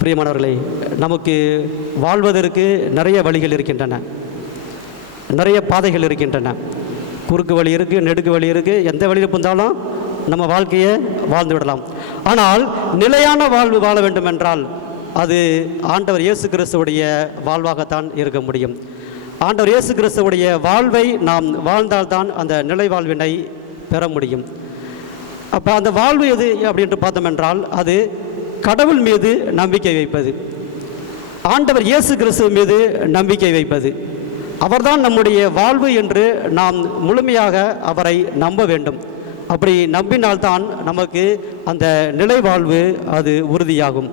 பிரியமானவர்களே, நமக்கு வாழ்வதற்கு நிறைய வழிகள் இருக்கின்றன, நிறைய பாதைகள் இருக்கின்றன. குறுக்கு வழி இருக்குது, நெடுக்கு வழி இருக்குது. எந்த வழியில் புந்தாலும் நம்ம வாழ்க்கையை வாழ்ந்து விடலாம். ஆனால் நிலையான வாழ்வு வாழ வேண்டும் என்றால் அது ஆண்டவர் இயேசு கிறிஸ்துவுடைய வாழ்வாகத்தான் இருக்க முடியும். ஆண்டவர் இயேசு கிறிஸ்துவுடைய வாழ்வை நாம் வாழ்ந்தால்தான் அந்த நிலை வாழ்வினை பெற முடியும். அப்போ அந்த வாழ்வு எது அப்படின்ட்டு பார்த்தோம் என்றால், அது கடவுள் மீது நம்பிக்கை வைப்பது, ஆண்டவர் இயேசு கிறிஸ்துவ மீது நம்பிக்கை வைப்பது. அவர்தான் நம்முடைய வாழ்வு என்று நாம் முழுமையாக அவரை நம்ப வேண்டும். அப்படி நம்பினால்தான் நமக்கு அந்த நிலை வாழ்வு அது உறுதியாகும்.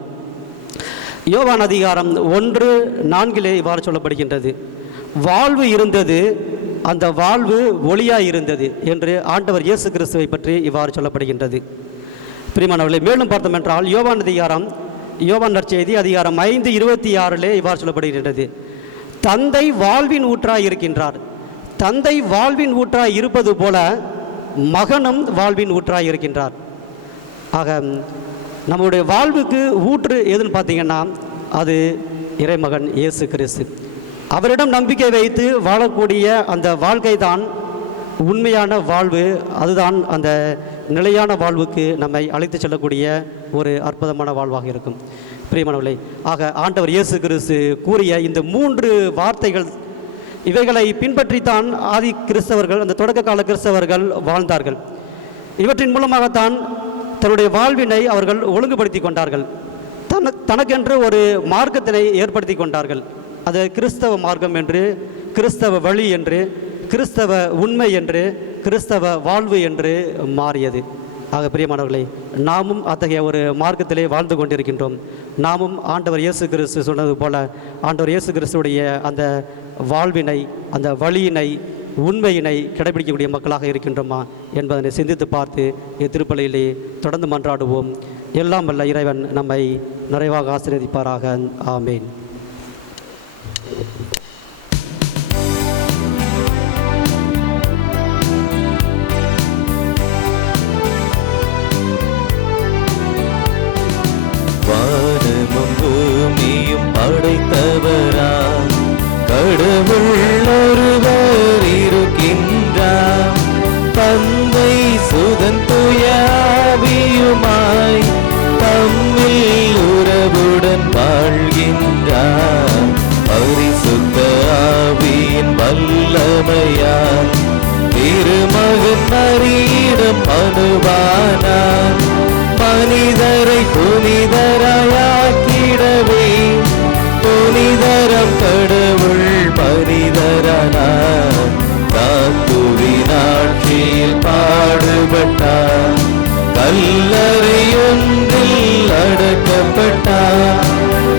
யோவான் அதிகாரம் 1:4 இவ்வாறு சொல்லப்படுகின்றது, வாழ்வு இருந்தது, அந்த வாழ்வு ஒளியாய் இருந்தது என்று ஆண்டவர் இயேசு கிறிஸ்துவை பற்றி இவ்வாறு சொல்லப்படுகின்றது. பிரியமானவர்களே, மேலும் பார்த்தோம் என்றால் யோவான் நற்செய்தி அதிகாரம் 5:26 இவ்வாறு சொல்லப்படுகின்றது, தந்தை வாழ்வின் ஊற்றாய் இருக்கின்றார். தந்தை வாழ்வின் ஊற்றாய் இருப்பது போல மகனும் வாழ்வின் ஊற்றாய் இருக்கின்றார். ஆக நம்முடைய வாழ்வுக்கு ஊற்று எதுன்னு பார்த்தீங்கன்னா அது இறைமகன் இயேசு கிறிஸ்து. அவரிடம் நம்பிக்கை வைத்து வாழக்கூடிய அந்த வாழ்க்கை தான் உண்மையான வாழ்வு. அதுதான் அந்த நிலையான வாழ்வுக்கு நம்மை அழைத்து செல்லக்கூடிய ஒரு அற்புதமான வாழ்வாக இருக்கும். பிரியமானவர்களே, ஆக ஆண்டவர் இயேசு கிறிஸ்து கூறிய இந்த 3 வார்த்தைகள், இவைகளை பின்பற்றித்தான் ஆதி கிறிஸ்தவர்கள், அந்த தொடக்க கால கிறிஸ்தவர்கள் வாழ்ந்தார்கள். இவற்றின் மூலமாகத்தான் தன்னுடைய வாழ்வினை அவர்கள் ஒழுங்குபடுத்தி கொண்டார்கள். தனக்கென்று ஒரு மார்க்கத்தினை ஏற்படுத்தி கொண்டார்கள். அது கிறிஸ்தவ மார்க்கம் என்று, கிறிஸ்தவ வழி என்று, கிறிஸ்தவ உண்மை என்று, கிறிஸ்தவ வாழ்வு என்று மாறியது. ஆக பிரியமானவர்களே, நாமும் அத்தகைய ஒரு மார்க்கத்திலே வாழ்ந்து கொண்டிருக்கின்றோம். நாமும் ஆண்டவர் இயேசு கிறிஸ்து சொன்னது போல ஆண்டவர் இயேசு கிறிஸ்துடைய அந்த வாழ்வினை, அந்த வழியினை, உண்மையினை கடைபிடிக்கக்கூடிய மக்களாக இருக்கின்றோமா என்பதனை சிந்தித்து பார்த்து இத்திருப்பலியிலே தொடர்ந்து மன்றாடுவோம். எல்லாம் வல்ல இறைவன் நம்மை நிறைவாக ஆசீர்வதிப்பாராக. ஆமேன். வானமும் பூமியும் படைத்தவரா கடவுள் ஒருவர் இருக்கின்றார். தந்தை சுதன் துயாவியுமாய் தம்மில் உறவுடன் வாழ்கின்றார். பரிசுத்த ஆவியின் வல்லமையால் திருமகன் மரியிடம் அனுவானார். மனிதரை புனிதராயாக்கிடவே புனிதரம் கடவுள் மனிதரானார். தாத்துவின் ஆட்சியில் பாடுபட்டார். கல்லறையொன்றில் அடக்கப்பட்டார்.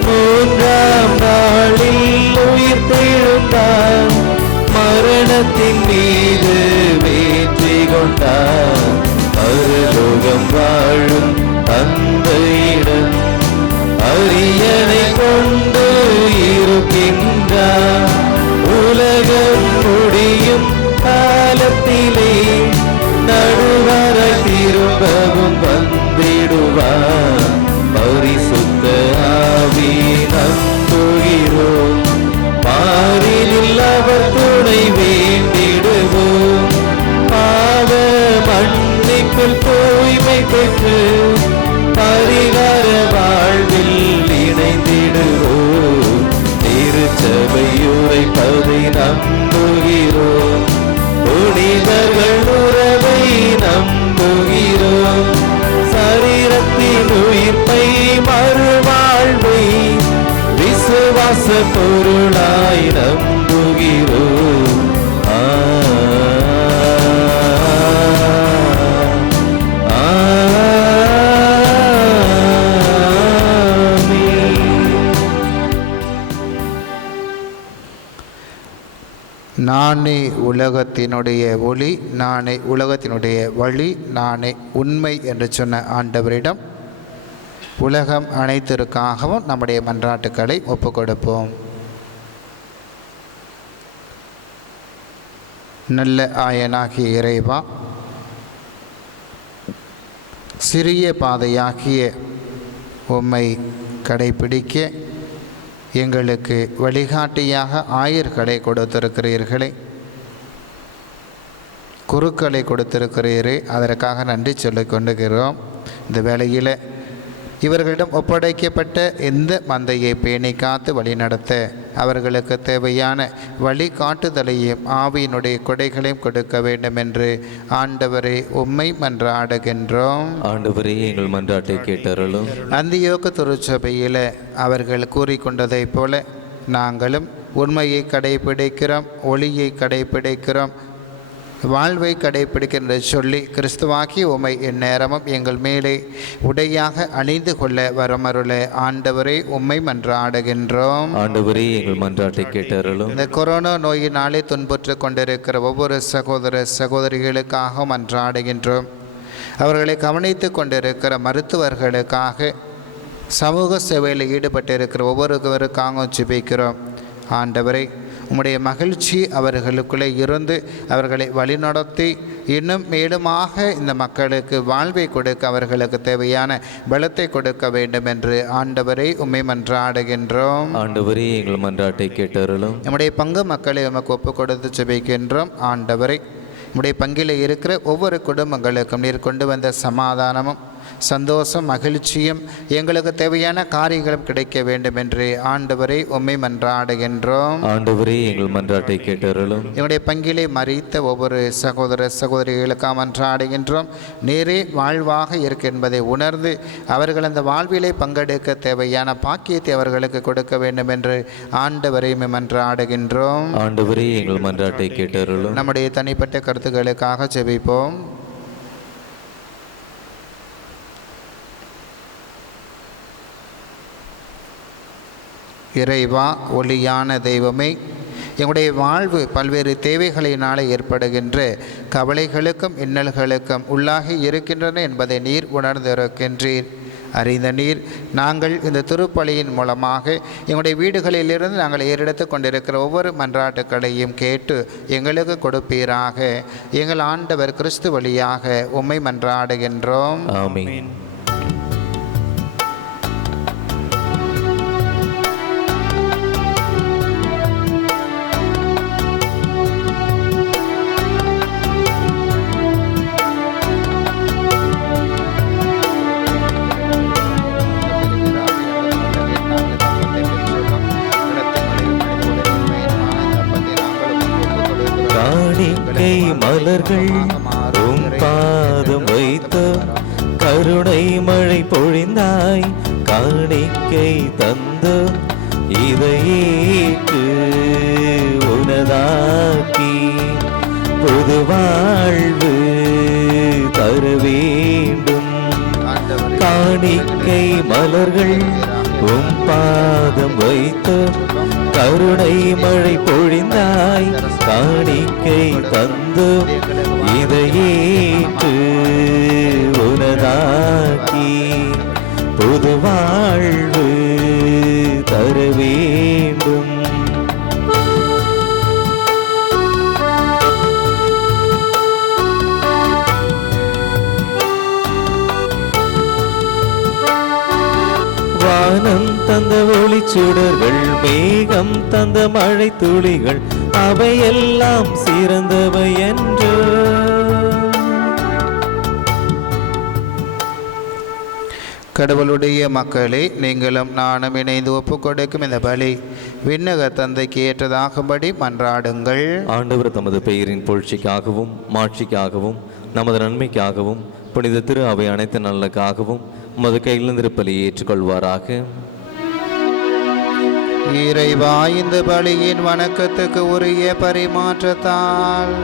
3ஆம் நாளில் உயிர்த்தெழுந்தார். மரணத்தின் மீது வெற்றி கொண்டார். பரலோகம் வாழும் தந்தையிடம் அரியணை கொண்டு இருக்கின்றார். உலகம் முடியும் காலத்திலே நடுவரை திரும்பவும் வந்திடுவார். பரிசுத்த ஆவி நம்புகிறோம். பாரினில் அவர் துணை வேண்டிடுவோம். பாவ மன்னிப்பில் தூய்மை பெற்று பரிகார வாழ்வில் இணைந்திடுவோம். திருச்சபை உரைப்பதை நம்புகிறோம். புனிதர்கள் உறவை நம்புகிறோம். சரீரத்தின் உயிர்ப்பை மறுவாழ்வை விசுவாச பொருளாய் நம்புகிறோம். நானே உலகத்தினுடைய ஒளி, நானே உலகத்தினுடைய வழி, நானே உண்மை என்று சொன்ன ஆண்டவரிடம் உலகம் அனைத்திற்காகவும் நம்முடைய மன்றாட்டுக்களை ஒப்புக்கொடுப்போம். நல்ல ஆயனாகிய இறைவா, சிறிய பாதையாகிய உம்மை கடைபிடிக்க எங்களுக்கு வழிகாட்டியாக ஆயர்களை கொடுத்திருக்கிறீர்களே, குருக்களை கொடுத்திருக்கிறீரே, அதற்காக நன்றி சொல்லிக் கொண்டுகிறோம். இந்த வேளையில் இவர்களிடம் ஒப்படைக்கப்பட்ட இந்த மந்தையை பேணி காத்து வழிநடத்த அவர்களுக்கு தேவையான வழிகாட்டுதலையும் ஆவியினுடைய கொடைகளையும் கொடுக்க வேண்டும் என்று ஆண்டவரை உம்மை மன்றாடுகின்றோம். ஆண்டவரே, எங்கள் மன்றாட்டை கேட்டருளும். அந்தியோக்கு திருச்சபையில் அவர்கள் கூறிக்கொண்டதைப் போல நாங்களும் உண்மையை கடைபிடிக்கிறோம், ஒளியை கடைபிடிக்கிறோம், வாழ்வை கடைபிடிக்கின்ற சொல்லி கிறிஸ்துவாக்கி உமை இந்நேரமும் எங்கள் மேலே உடையாக அணிந்து கொள்ள வரமருள ஆண்டவரை உம்மை மன்றாடுகின்றோம். ஆண்டவரே, எங்கள் மன்றாட்டை கேட்டருளும். இந்த கொரோனா நோயினாலே துன்புற்று கொண்டிருக்கிற ஒவ்வொரு சகோதர சகோதரிகளுக்காக மன்றாடுகின்றோம். அவர்களை கவனித்து கொண்டிருக்கிற மருத்துவர்களுக்காக, சமூக சேவையில் ஈடுபட்டிருக்கிற ஒவ்வொருவருக்காகவும் ஜெபிக்கிறோம். ஆண்டவரை, உம்முடைய மகிழ்ச்சி அவர்களுக்குள்ளே இருந்து அவர்களை வழிநடத்தி இன்னும் மேலுமாக இந்த மக்களுக்கு வாழ்வை கொடுக்க அவர்களுக்கு தேவையான பலத்தை கொடுக்க வேண்டும் என்று ஆண்டவரை உம்மை மன்றாடுகின்றோம். ஆண்டவரே, எங்கள் மன்றாட்டை கேட்டருளும். நம்முடைய பங்கு மக்களை உமக்கு ஒப்புக் கொடுத்து ஜெபிக்கின்றோம். ஆண்டவரை, நம்முடைய பங்கில் இருக்கிற ஒவ்வொரு குடும்பங்களுக்கும் நீர் கொண்டு வந்த சமாதானமும் சந்தோஷம் மகிழ்ச்சியும் எங்களுக்கு தேவையான காரியங்களும் கிடைக்க வேண்டும் என்று ஆண்டவரை உம்மை மன்றாடுகின்றோம். ஆண்டவரே, எங்கள் மன்றாட்டை கேட்டருளும். எங்களுடைய பங்கிலே மறித்த ஒவ்வொரு சகோதர சகோதரிகளுக்காக மன்றாடுகின்றோம். நேரே வாழ்வாக இருக்கு என்பதை உணர்ந்து அவர்கள் அந்த வாழ்விலே பங்கெடுக்க தேவையான பாக்கியத்தை அவர்களுக்கு கொடுக்க வேண்டும் என்று ஆண்டவரை மன்றாடுகின்றோம். ஆண்டவரே, எங்கள் மன்றாட்டை கேட்டருளும். நம்முடைய தனிப்பட்ட கருத்துக்களுக்காக ஜெபிப்போம். இறைவா, ஒளியான தெய்வமே, எங்களுடைய வாழ்வு பல்வேறு தேவைகளினாலே ஏற்படுகின்ற கவலைகளுக்கும் இன்னல்களுக்கும் உள்ளாகி இருக்கின்றன என்பதை நீர் உணர்ந்திருக்கின்றீர். அறிந்த நீர், நாங்கள் இந்த திருப்பலியின் மூலமாக எங்களுடைய வீடுகளிலிருந்து நாங்கள் ஏறெடுத்து கொண்டிருக்கிற ஒவ்வொரு மன்றாட்டுக்களையும் கேட்டு எங்களுக்கு கொடுப்பீராக. எங்கள் ஆண்டவர் கிறிஸ்து வழியாக உம்மை மன்றாடுகின்றோம். ஆமென். காணிக்கை மலர்கள் உம் பாதம் வைத்த கருணை மழை பொழிந்தாய், காணிக்கை தந்த இதையேற்று உனதாக்கி புது வாழ்வு தர வேண்டும். காணிக்கை மலர்கள் உம் பாதம் வைத்த கருணை மழை பொழிந்தாய், காணிக்கை தந்து இதையேற்று உனதாக்கி புது வாழ்வு தர வேண்டும். வானம் தந்த ஒளிச்சுடர்கள், மேகம் தந்த மழை துளிகள், அவையெல்லாம் சிறந்தவை என்று. கடவுளுடைய மக்களே, நீங்களும் நானும் இணைந்து ஒப்புக் கொடுக்கும் இந்த பலி விண்ணக தந்தைக்கு ஏற்றதாகும்படி மன்றாடுங்கள். ஆண்டவர் தமது பெயரின் புகழ்ச்சிக்காகவும் மாட்சிக்காகவும் நமது நன்மைக்காகவும் புனித திரு அவை அனைத்து நல்லக்காகவும் உமது கையிலிருந்து திருப்பலியை ஏற்றுக்கொள்வாராக. இறைவா, இந்த பலியின் வணக்கத்துக்கு உரிய பரிமாற்றத்தால்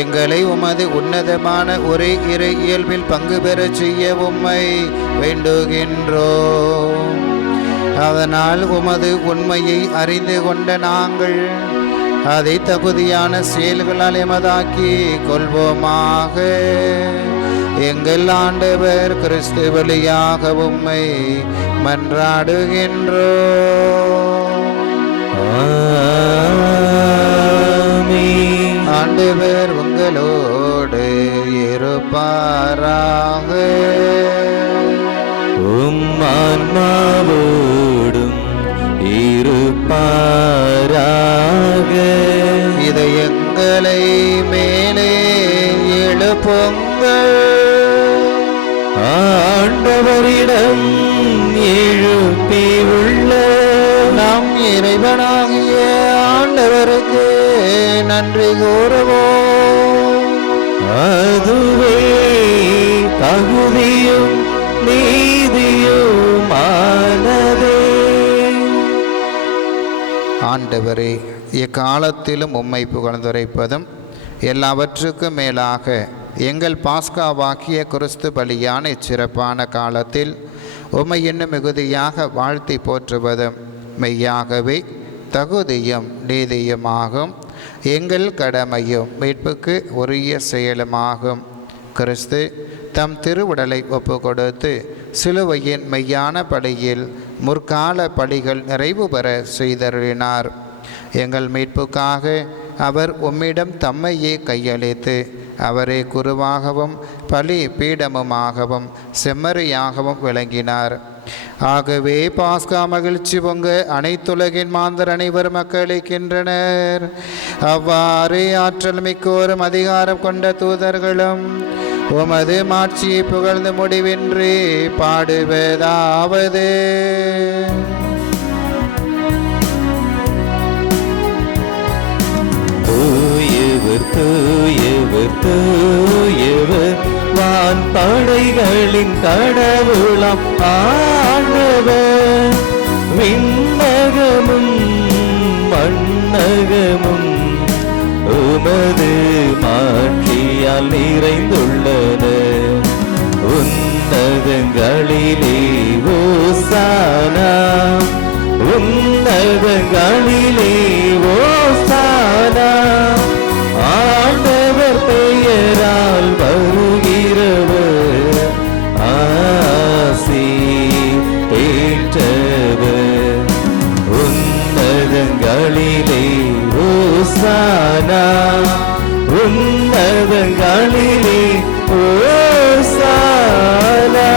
எங்களை உமது உன்னதமான ஒரே இறை இயல்பில் பங்கு பெறச் செய்ய உம்மை வேண்டுகின்றோம். அதனால் உமது உண்மையை அறிந்து கொண்ட நாங்கள் அதை தகுதியான செயல்களால் எமதாக்கி கொள்வோமாக. எங்கள் ஆண்டவர் கிறிஸ்து வழியாக உம்மை மன்றாடுகின்றோம். ஆமென். ஆண்டவர் உங்களோடு இருப்பாராக. உம் ஆன்மாவோடும் இருப்பாராக. இதயங்களை மேலே எழுப்புங்கள். ஆண்டவரிடம் எழுப்பி உள்ள நம் இறைவனாகிய ஆண்டவருக்கு நன்றி கூறுவோம். அதுவே தகுதியும் நீதியுமானதே. ஆண்டவரே, எக்காலத்திலும் உம்மை புகழ்ந்துரைப்பதும் எல்லாவற்றுக்கும் மேலாக எங்கள் பாஸ்காவாகிய கிறிஸ்து பலியான இச்சிறப்பான காலத்தில் உம்மை இன்னும் மிகுதியாக வாழ்த்தி போற்றுவதும் மெய்யாகவே தகுதியும் நீதியுமாகும். எங்கள் கடமையும் மீட்புக்கு உரிய செயலுமாகும். கிறிஸ்து தம் திருவுடலை ஒப்பு கொடுத்து சிலுவையின் மெய்யான பலியில் முற்கால பலிகள் நிறைவு பெற செய்தருளினார். எங்கள் மீட்புக்காக அவர் உம்மிடம் தம்மையே கையளித்து அவரே குருவாகவும் பலி பீடமுமாகவும் செம்மறியாகவும் விளங்கினார். ஆகவே பாஸ்கா மகிழ்ச்சி பொங்க அனைத்துலகின் மாந்தர் அனைவரும் மக்களிக்கின்றனர். அவ்வாறே ஆற்றல் மிக்கோரும் அதிகாரம் கொண்ட தூதர்களும் உமது மாட்சியை புகழ்ந்து முடிவின்றி பாடுவதாவது: தூயவர் தூயவர் தூயவர் வான் படைகளின் கடவுளாம் ஆண்டவர். விண்ணகமும் மண்ணகமும் உமது மாட்சியால் நிறைந்துள்ளன. உன்னதங்களிலே ஓசானா, உன்னதங்களிலே ஓசானா. ஆண்டவர் பெயரால் வருகிறவர் ஆசி பெற்றவர். உன்னதங்களிலே ஓசானா, உன்னதங்களிலே ஓசானா.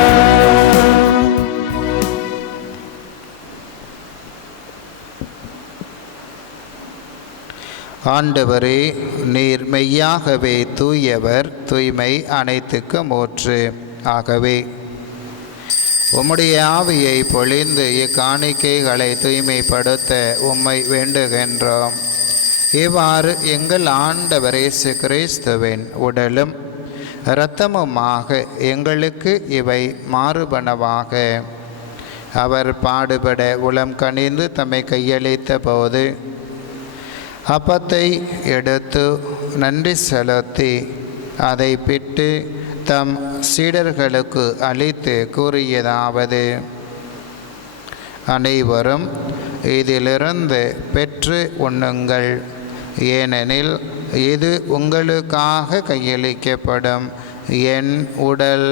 ஆண்டவரே, நீர் மெய்யாகவே தூயவர், தூய்மை அனைத்துக்கும் ஊற்று. ஆகவே உம்முடைய ஆவியை பொழிந்து இக்காணிக்கைகளை தூய்மைப்படுத்த உம்மை வேண்டுகின்றோம். இவ்வாறு எங்கள் ஆண்டவர் இயேசு கிறிஸ்துவின் உடலும் இரத்தமுமாக எங்களுக்கு இவை மாறுபனவாக. அவர் பாடுபட உளம் கனிந்து தம்மை கையளித்த போது அப்பத்தை எடுத்து நன்றி செலுத்தி அதை பிட்டு தம் சீடர்களுக்கு அளித்து கூறியதாவது: அனைவரும் இதிலிருந்து பெற்று உண்ணுங்கள், ஏனெனில் இது உங்களுக்காக கையளிக்கப்படும் என் உடல்.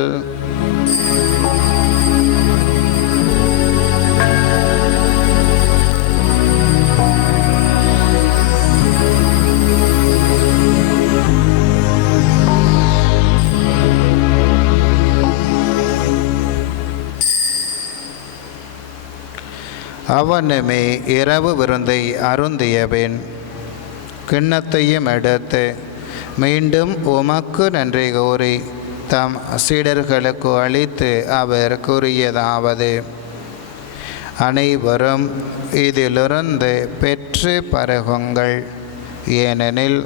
அவனுமே இரவு விருந்தை அருந்தியபின் கிண்ணத்தையும் எடுத்து மீண்டும் உமக்கு நன்றி கூறி தம் சீடர்களுக்கு அளித்து அவர் கூறியதாவது: அனைவரும் இதிலிருந்து பெற்று பருகுங்கள், ஏனெனில்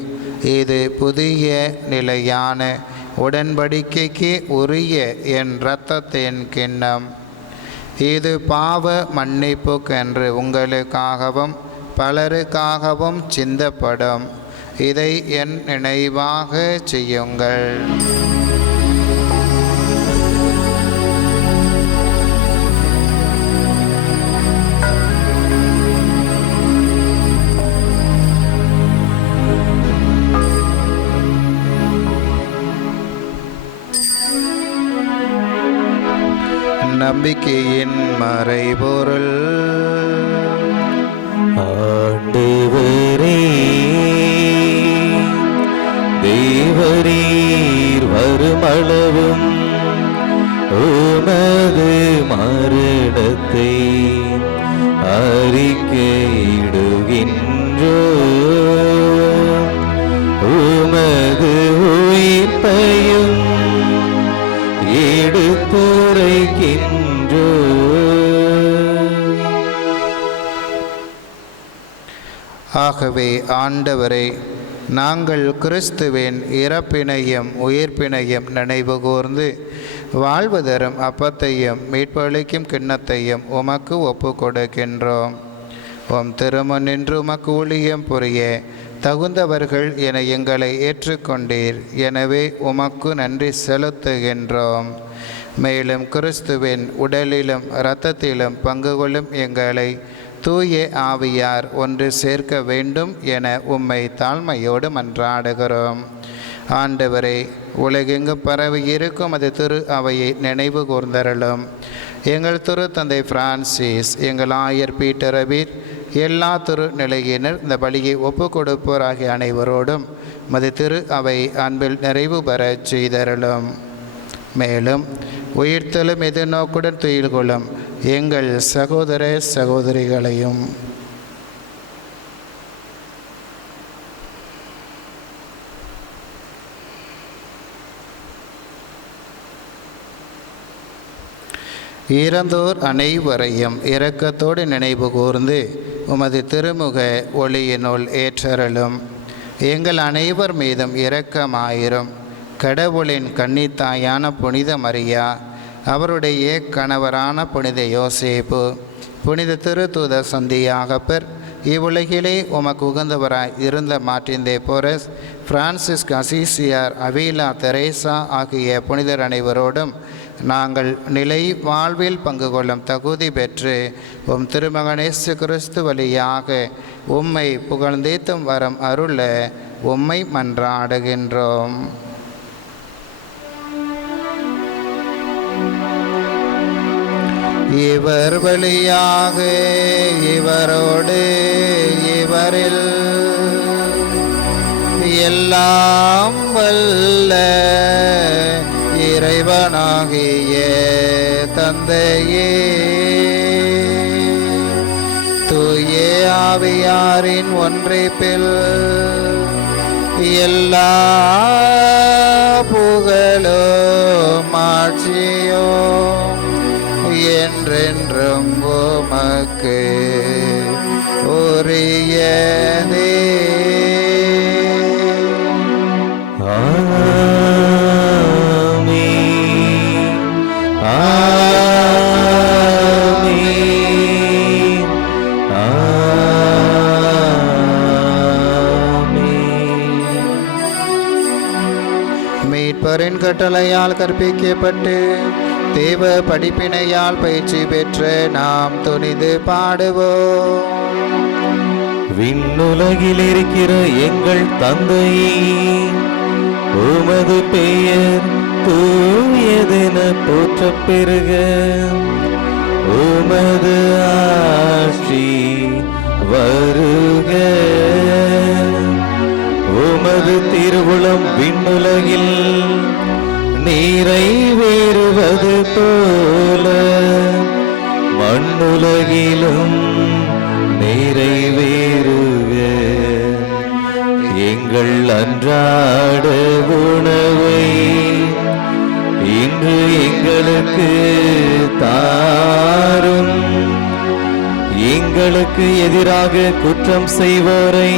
இது புதிய நிலையான உடன்படிக்கைக்கு உரிய என் இரத்தத்தின் கிண்ணம். இது பாவ மன்னிப்புக்கென்று உங்களுக்காகவும் பலருக்காகவும் சிந்தப்படும். இதை என் நினைவாக செய்யுங்கள். நம்பிக்கையின் மறைபொருள். ஆண்டவரே, தேவரீர் வருமளவும் உமது மரணத்தை அறிக்கையிடுகின்றோம், உமது உயிர்ப்பையும் எடுத்துரைக்கின்றோம். ஆகவே ஆண்டவரே, நாங்கள் கிறிஸ்துவின் இறப்பினையும் உயிர்ப்பினையும் நினைவு கூர்ந்து வாழ்வு தரும் அப்பத்தையும் மீட்பளிக்கும் கிண்ணத்தையும் உமக்கு ஒப்பு கொடுக்கின்றோம். உம் திருமுன் நின்று உமக்கு ஊழியம் புரிய தகுந்தவர்கள் என எங்களை ஏற்றுக்கொண்டீர். எனவே உமக்கு நன்றி செலுத்துகின்றோம். மேலும் கிறிஸ்துவின் உடலிலும் இரத்தத்திலும் பங்கு கொள்ளும் எங்களை தூய ஆவியார் ஒன்று சேர்க்க வேண்டும் என உம்மை தாழ்மையோடு மன்றாடுகிறோம். ஆண்டவரே, உலகெங்கும் பரவி இருக்கும் அது திரு அவையை நினைவு கூர்ந்தருளும். எங்கள் திரு தந்தை பிரான்சிஸ், எங்கள் ஆயர் பீட்டர் அபீர், எல்லா திரு நிலையினர் இந்த பலியை ஒப்பு கொடுப்போர் ஆகிய அனைவரோடும் மது திரு அவை அன்பில் நிறைவு பெறச் செய்தருளும். மேலும் உயிர்த்தலும் எதிர்நோக்குடன் துயில் கொள்ளும் எங்கள் சகோதர சகோதரிகளையும் இறந்தோர் அனைவரையும் இரக்கத்தோடு நினைவு கூர்ந்து உமது திருமுக ஒளியினுள் ஏற்றருளும். எங்கள் அனைவர் மீதும் இரக்கமாயிரும். கடவுளின் கன்னித்தாயான புனித மரியா, அவருடைய கணவரான புனித யோசேப்பு, புனித திருத்தூத சந்தியாகப்பர், இவ்வுலகிலே உமக்கு உகந்தவராய் இருந்த மார்ட்டின் தே போரஸ், பிரான்சிஸ் அசீசியார், அவிலா தெரேசா ஆகிய புனிதர் அனைவரோடும் நாங்கள் நிலை வாழ்வில் பங்கு கொள்ளும் தகுதி பெற்று உம் திருமகன் இயேசு கிறிஸ்து வழியாக உம்மை புகழ்ந்தேத்தும் வரம் அருள உம்மை மன்றாடுகின்றோம். இவர் வழியாக இவரோடு இவரில் எல்லாம் வல்ல இறைவனாகிய தந்தையே, தூய ஆவியாரின் ஒன்றிப்பில் எல்லா புகழும் ஆட்சியும் என்றென்றும் உமக்கு உரியதே. மீட்பரின் கட்டளையால் கற்பிக்கப்பட்டு தேவ படிப்பினையால் பயிற்சி பெற்று நாம் துணிந்து பாடுவோம். விண்ணுலகில் இருக்கிற எங்கள் தந்தையே, உமது பெயர் தூயதென போற்றப் பெறுக. உமது ஆட்சி வருக. உமது திருவுளம் விண்ணுலகில் நிறைவேறுவது போல மண்ணுலகிலும் நிறைவேறுக. எங்கள் அன்றாட உணவை இன்று எங்களுக்கு தாரும். எங்களுக்கு எதிராக குற்றம் செய்வோரை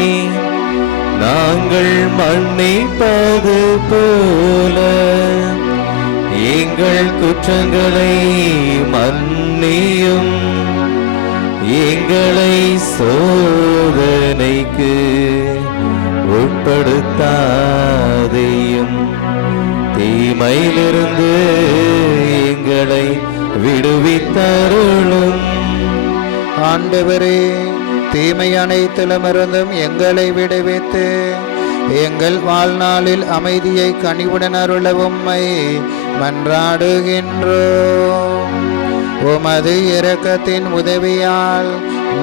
நாங்கள் மன்னிப்பது போல எங்கள் குற்றங்களை மன்னியும். எங்களை சோதனைக்கு உட்படுத்தாதேயும், தீமையிலிருந்து எங்களை விடுவித்தருளும். ஆண்டவரே, தீமை அனைத்திலுமிருந்தும் எங்களை விடுவித்து எங்கள் வாழ்நாளில் அமைதியை கனிவுடன் அருள உம்மை மன்றாடுகின்றோம். உமது இரக்கத்தின் உதவியால்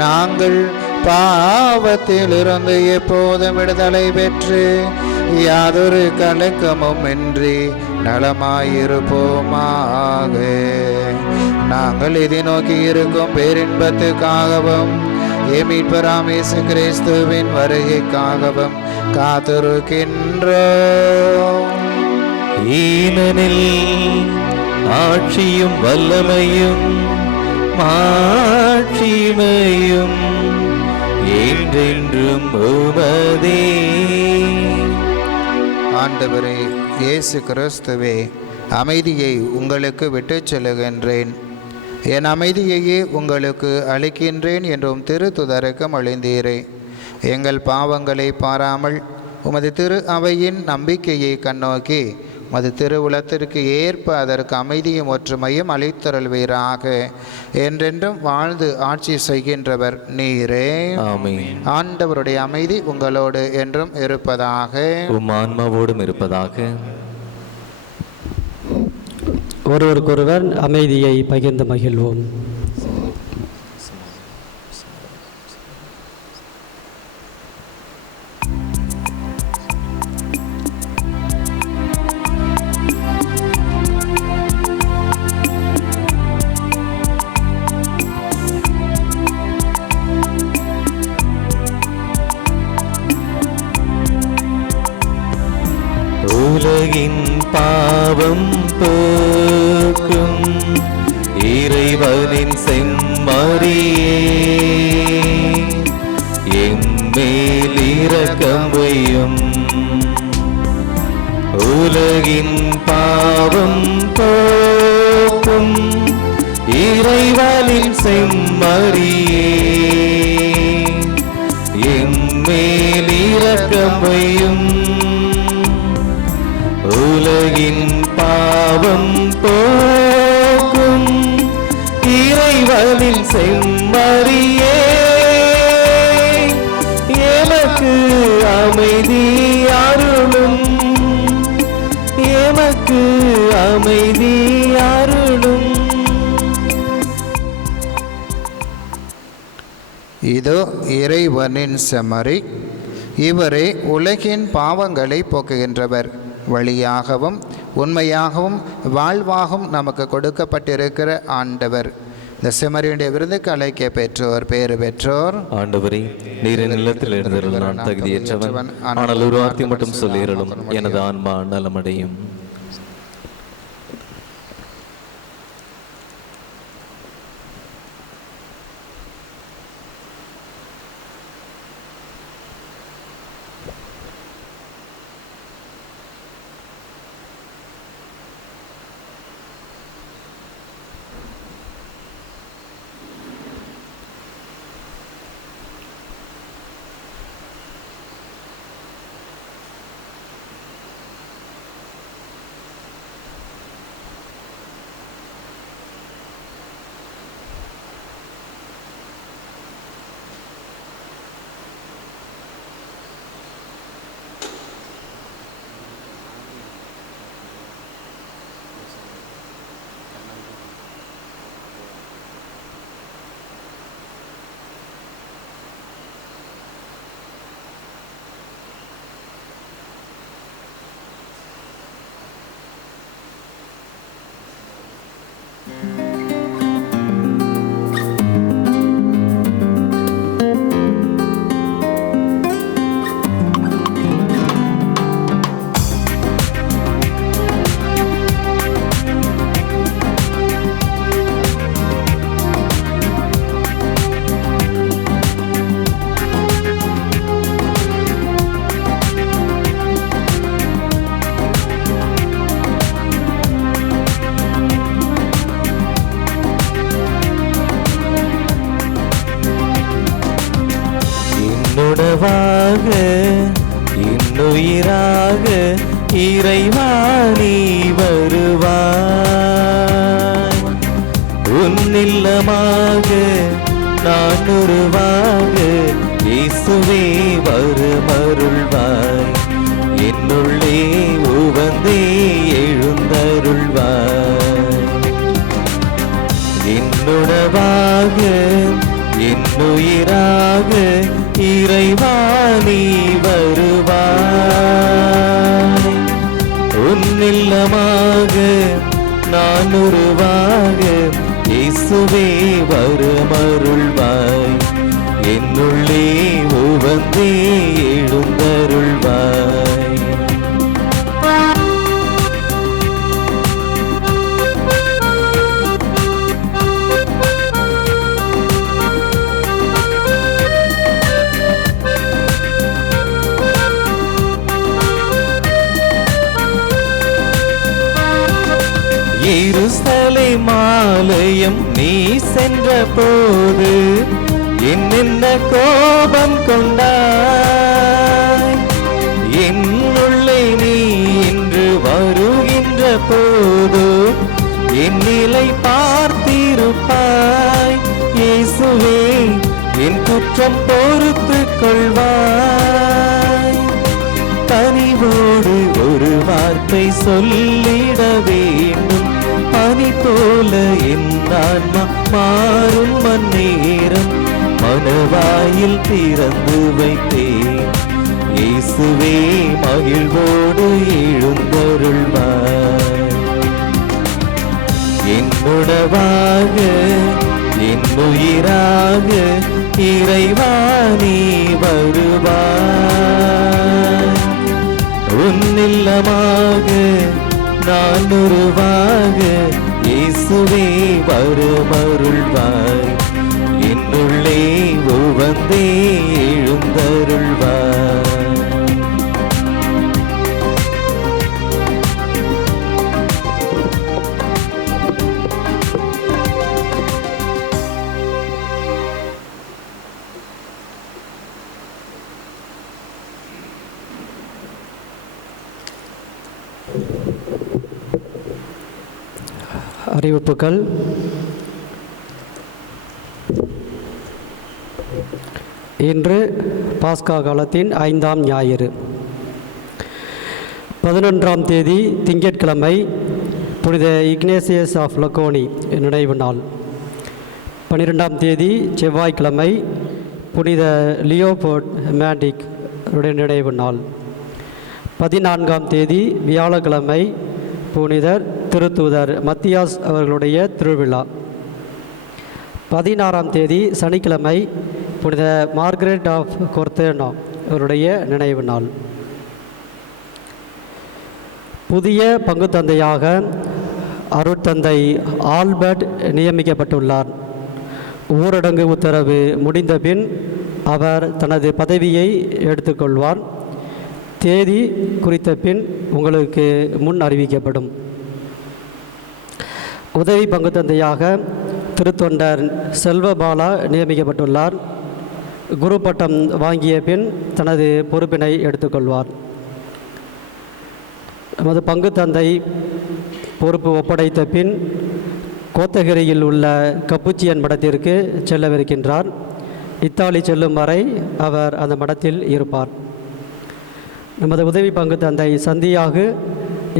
நாங்கள் பாவத்திலிருந்து எப்போதும் விடுதலை பெற்று யாதொரு கலக்கமும் இன்றி நலமாயிருப்போமாக. நாங்கள் இதை நோக்கி இருக்கும் பேரின்பத்துக்காகவும் மீட்பராம் இயேசு கிறிஸ்துவின் வருகைக்காகவும் காத்திருக்கின்றோம். ஏனெனில் ஆட்சியும் வல்லமையும் மாட்சிமையும் என்றென்றும் உமதே. ஆண்டவரே இயேசு கிறிஸ்துவே, அமைதியை உங்களுக்கு விட்டுச் செல்லுகின்றேன், என் அமைதியையே உங்களுக்கு அளிக்கின்றேன் என்றும் திருத்துதருக்கு அழிந்தீரே. எங்கள் பாவங்களை பாராமல் உமது திரு அவையின் நம்பிக்கையை கண்ணோக்கி உமது திருவுலத்திற்கு ஏற்ப அதற்கு அமைதியும் ஒற்றுமையும் அளித்தருள்வீராக. என்றென்றும் வாழ்ந்து ஆட்சி செய்கின்றவர் நீரே. ஆமென். ஆண்டவருடைய அமைதி உங்களோடு என்றும் இருப்பதாக. உம் ஆன்மாவோடும் இருப்பதாக. ஒருவருக்கொருவர் அமைதியை பகிர்ந்து மகிழ்வோம். உலகின் பாவம் போக்கும் இறைவனின் செம்மறியே, எம்மேல் இரக்கம் வையும். உலகின் பாவம் போக்கும் இறைவனின் செம்மறியே, எம்மேல் இரக்கம் வையும். உலகின் பாவம் போக்கும் இறைவனின் செம்மறியே, எமக்கு அமைதி அருளும், எமக்கு அமைதி அருளும். இதோ இறைவனின் செம்மறி, இவரே உலகின் பாவங்களை போக்குகின்றவர். வழியாகவும் உண்மையாகவும் வாழ்வாகவும் நமக்கு கொடுக்கப்பட்டிருக்கிற ஆண்டவர். இந்த செம்மறியுடைய விருதுக்கு அழைக்க பெற்றோர் பேறு பெற்றோர். ஆண்டவரே, நீர் நிலத்தில் எழுந்திருந்த நான் தகுதியற்றவன், ஆனால் ஒரு வார்த்தை மட்டும் சொல்லிரலும் எனது ஆன்மா நலமடையும். உணவாக இன்னுயிராக இறைவா நீ வருவாய். உன்னில்லமாக நான் உருவாக இயேசுவே வருமருள்வாய். என்னுள்ளே உவந்தே எழுந்தருள்வாய். என்னுடவாக என்னுயிராக இறைவா நீ வருவாய். உன்னில்லமாக நான் உருவாக இயேசுவே வருமருள்வாய். என்னுள்ளே உவந்தே எழுந்தருள்வாய். எருசலேம் ஆலயம் நீ சென்ற போது என்னென்ன கோபம் கொண்டாய். என்னுள்ளே நீ இன்று வருகின்ற போது என் நிலை பார்த்திருப்பாய். இயேசுவே என் குற்றம் பொறுத்து கொள்வாய். கனிவோடு ஒரு வார்த்தை சொல்லிட வேண்டும். பனி போல என் ஆன்மா மாறும் மன்னேரம் மனவாயில் திறந்து வைத்தேன். இயேசுவே மகிழ்வோடு எழுந்தருள்வாய். என்னுடவாக என்னுயிராக இறைவா நீ வருவாய். உன்னில்லமாக நான் உருவாக இயேசுவே வருமருள்வாய். என்னுள்ளே உவந்தே எழுந்தருள்வாய். அறிவிப்புகள். இன்று பாஸ்கா காலத்தின் 5ஆம் ஞாயிறு. 11ஆம் தேதி திங்கட்கிழமை புனித இக்னேசியஸ் ஆஃப் லக்கோனி நினைவு நாள். 12ஆம் தேதி செவ்வாய்க்கிழமை புனித லியோபோர்ட் மேண்டிக் நினைவு நாள். 14ஆம் தேதி வியாழக்கிழமை புனிதர் திருத்தூதர் மத்தியாஸ் அவர்களுடைய திருவிழா. 16ஆம் தேதி சனிக்கிழமை புனித மார்கரெட் ஆஃப் கொர்த்தேனோ அவருடைய நினைவு நாள். புதிய பங்குத்தந்தையாக அருட்தந்தை ஆல்பர்ட் நியமிக்கப்பட்டுள்ளார். ஊரடங்கு உத்தரவு முடிந்த பின் அவர் தனது பதவியை எடுத்துக்கொள்வார். தேதி குறித்த பின் உங்களுக்கு முன் அறிவிக்கப்படும். உதவி பங்குத்தந்தையாக திருத்தொண்டர் செல்வபாலா நியமிக்கப்பட்டுள்ளார். குரு பட்டம் வாங்கிய பின் தனது பொறுப்பினை எடுத்துக்கொள்வார். நமது பங்குத்தந்தை பொறுப்பு ஒப்படைத்த பின் கோத்தகிரியில் உள்ள கப்புச்சியன் மடத்திற்கு செல்லவிருக்கின்றார். இத்தாலி செல்லும் வரை அவர் அந்த மடத்தில் இருப்பார். நமது உதவி பங்குத்தந்தை சந்தியாகு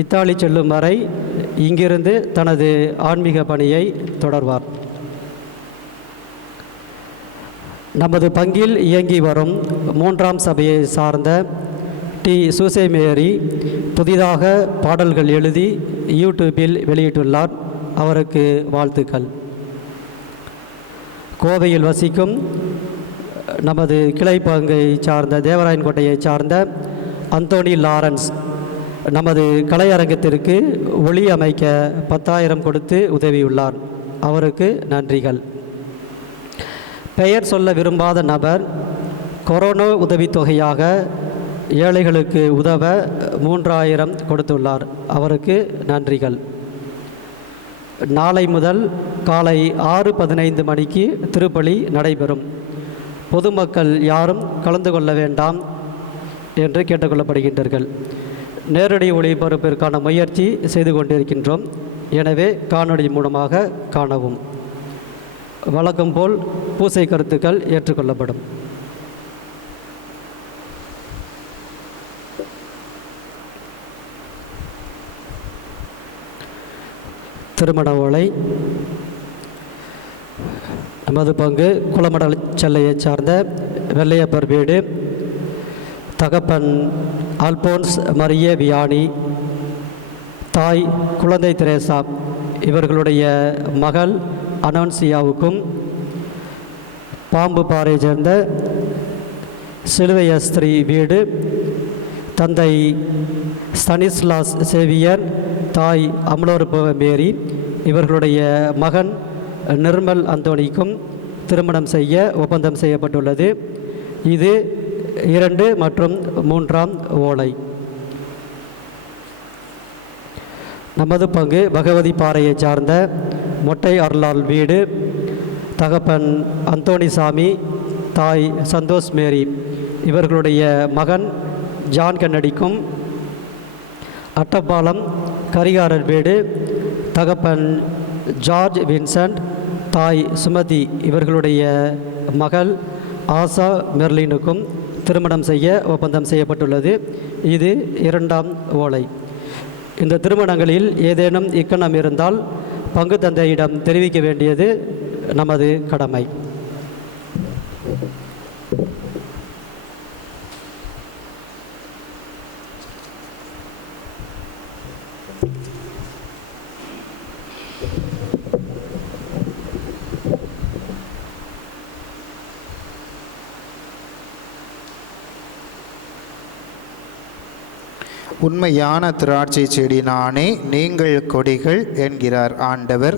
இத்தாலி செல்லும் வரை இங்கிருந்து தனது ஆன்மீக பணியை தொடர்வார். நமது பங்கில் இயங்கி வரும் 3ஆம் சபையை சார்ந்த டி சூசை மேரி புதிதாக பாடல்கள் எழுதி யூடியூப்பில் வெளியிட்டுள்ளார். அவருக்கு வாழ்த்துக்கள். கோவையில் வசிக்கும் நமது கிளை பங்கை சார்ந்த தேவராயன்கோட்டையை சார்ந்த அந்தோனி லாரன்ஸ் நமது கலையரங்கத்திற்கு ஒளி அமைக்க 10,000 கொடுத்து உதவியுள்ளார். அவருக்கு நன்றிகள். பெயர் சொல்ல விரும்பாத நபர் கொரோனா உதவித்தொகையாக ஏழைகளுக்கு உதவ 3,000 கொடுத்துள்ளார். அவருக்கு நன்றிகள். நாளை முதல் காலை 6:15 மணிக்கு திருப்பலி நடைபெறும். பொதுமக்கள் யாரும் கலந்து கொள்ள வேண்டாம் என்று கேட்டுக்கொள்ளப்படுகின்றார்கள். நேரடி ஒளிபரப்பிற்கான முயற்சி செய்து கொண்டிருக்கின்றோம். எனவே காணொளி மூலமாக காணவும். வழக்கம் போல் பூசை கருத்துக்கள் ஏற்றுக்கொள்ளப்படும். திருமண ஓலை. நமது பங்கு குளமடல் செல்லையை சார்ந்த வெள்ளையப்பர் வீடு தகப்பன் அல்போன்ஸ் மரிய வியானி, தாய் குழந்தை தெரேசா இவர்களுடைய மகள் அனோன்சியாவுக்கும், பாம்பு பாறை சேர்ந்த சிலுவையஸ்திரி வீடு தந்தை ஸ்தனிஸ்லாஸ் சேவியர், தாய் அமலோற்ப மேரி இவர்களுடைய மகன் நிர்மல் அந்தோனிக்கும் திருமணம் செய்ய ஒப்பந்தம் செய்யப்பட்டுள்ளது. இது 2 மற்றும் 3ஆம் ஓலை. நமது பங்கு பகவதி பாறையை சார்ந்த மொட்டை அருளால் வீடு தகப்பன் அந்தோணிசாமி, தாய் சந்தோஷ் மேரி இவர்களுடைய மகன் ஜான் கன்னடிக்கும், அட்டப்பாலம் கரிகாரர் வீடு தகப்பன் ஜார்ஜ் வின்சென்ட், தாய் சுமதி இவர்களுடைய மகள் ஆசா மெர்லினுக்கும் திருமணம் செய்ய ஒப்பந்தம் செய்யப்பட்டுள்ளது. இது 2ஆம் ஓலை. இந்த திருமணங்களில் ஏதேனும் இக்கணம் இருந்தால் பங்கு தந்தையிடம் தெரிவிக்க வேண்டியது நமது கடமை. உண்மையான திராட்சை செடி நானே, நீங்கள் கொடிகள் என்கிறார் ஆண்டவர்.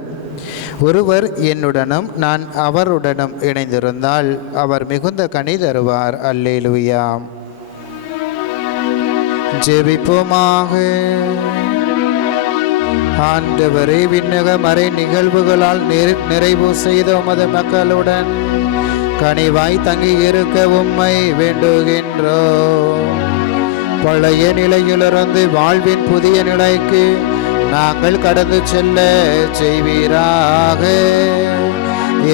ஒருவர் என்னுடனும் நான் அவருடனும் இணைந்திருந்தால் அவர் மிகுந்த கனி தருவார். அல்லேலூயா. ஜெபிப்போமாக. ஆண்டவரே, விண்ணக மறை நிகழ்வுகளால் நிறைவு செய்த உமது மக்களுடன் கனிவாய் தங்கி இருக்க உம்மை வேண்டுகின்றோம். பழைய நிலையிலிருந்து வாழ்வின் புதிய நிலைக்கு நாங்கள் கடந்து செல்ல செய்வீராக.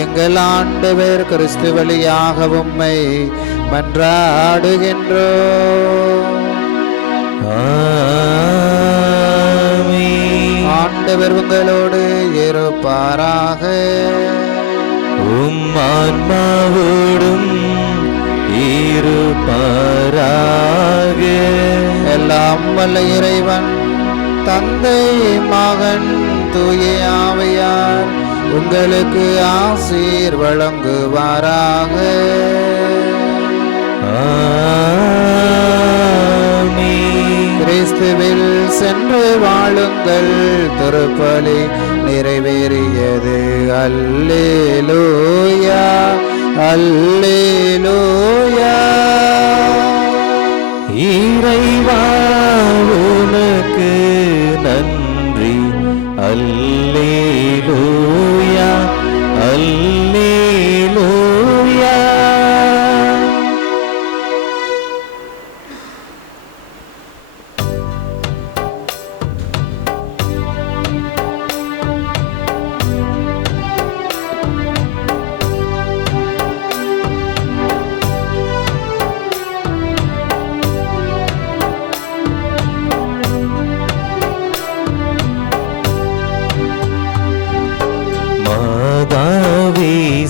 எங்கள் ஆண்டவர் கிறிஸ்து வழியாக உம்மை மன்றாடுகின்றோம். ஆண்டவர் உங்களோடு இருப்பாராக. ஆன்மாவோடும் இருப்பாராக. எல்லாம் வல்ல இறைவன் தந்தை, மகன், தூய ஆவியார் உங்களுக்கு ஆசீர் வழங்குவாராக. கிறிஸ்துவில் சென்று வாழுங்கள். திருப்பலி நிறைவேறியது. அல்லேலூயா, அல்லேலூயா. இறைவா உனக்கு நன்றி. அல்லேலூயா, அல்லேலூயா.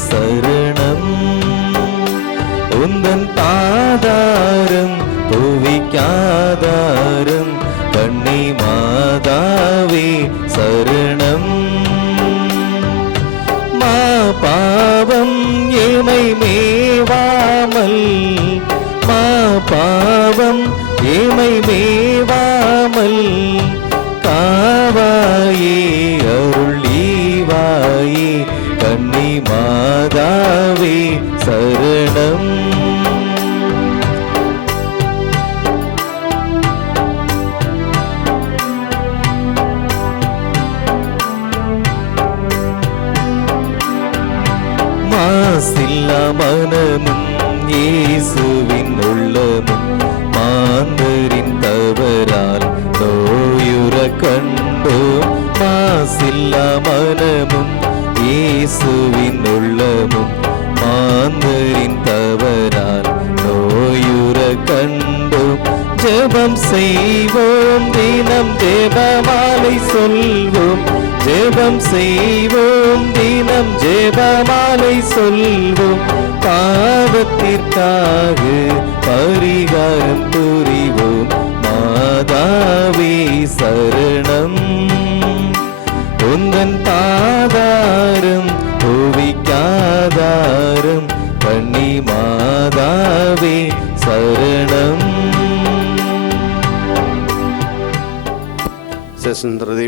சரணம் உந்தன் பாதாரம் புவிக்காதாரம். கண்ணி மாதாவே சரணம். மா பாவம் ஏமை மேவாமல், மா பாவம் ஏமை மேவாமல் காவாயே அருளீவாயே. கண்ணி மாதாவே சரணம். மாசில்லா மனமும் இயேசுவின் உள்ளமும் மாந்தரின் தவறால் நோயுற கண்டோம். மாசில்லா மனமும் இயேசுவின் உள்ளமும் மாந்தரின் தவறால் நோயுற கண்டோம். ஜெபம் செய்வோம், தினம் ஜெபமாலை சொல்வோம். ஜெப ஜெபம் செய்வோம், தினம் ஜெபமாலை சொல்வோம், பாவத்திற்காக பரிகாரம் புரிவோம். மாதாவே சரணம், உந்தன் பாதாரம் புவிக்காதாரம், கன்னி மாதாவே சரணம். செசந்திரதை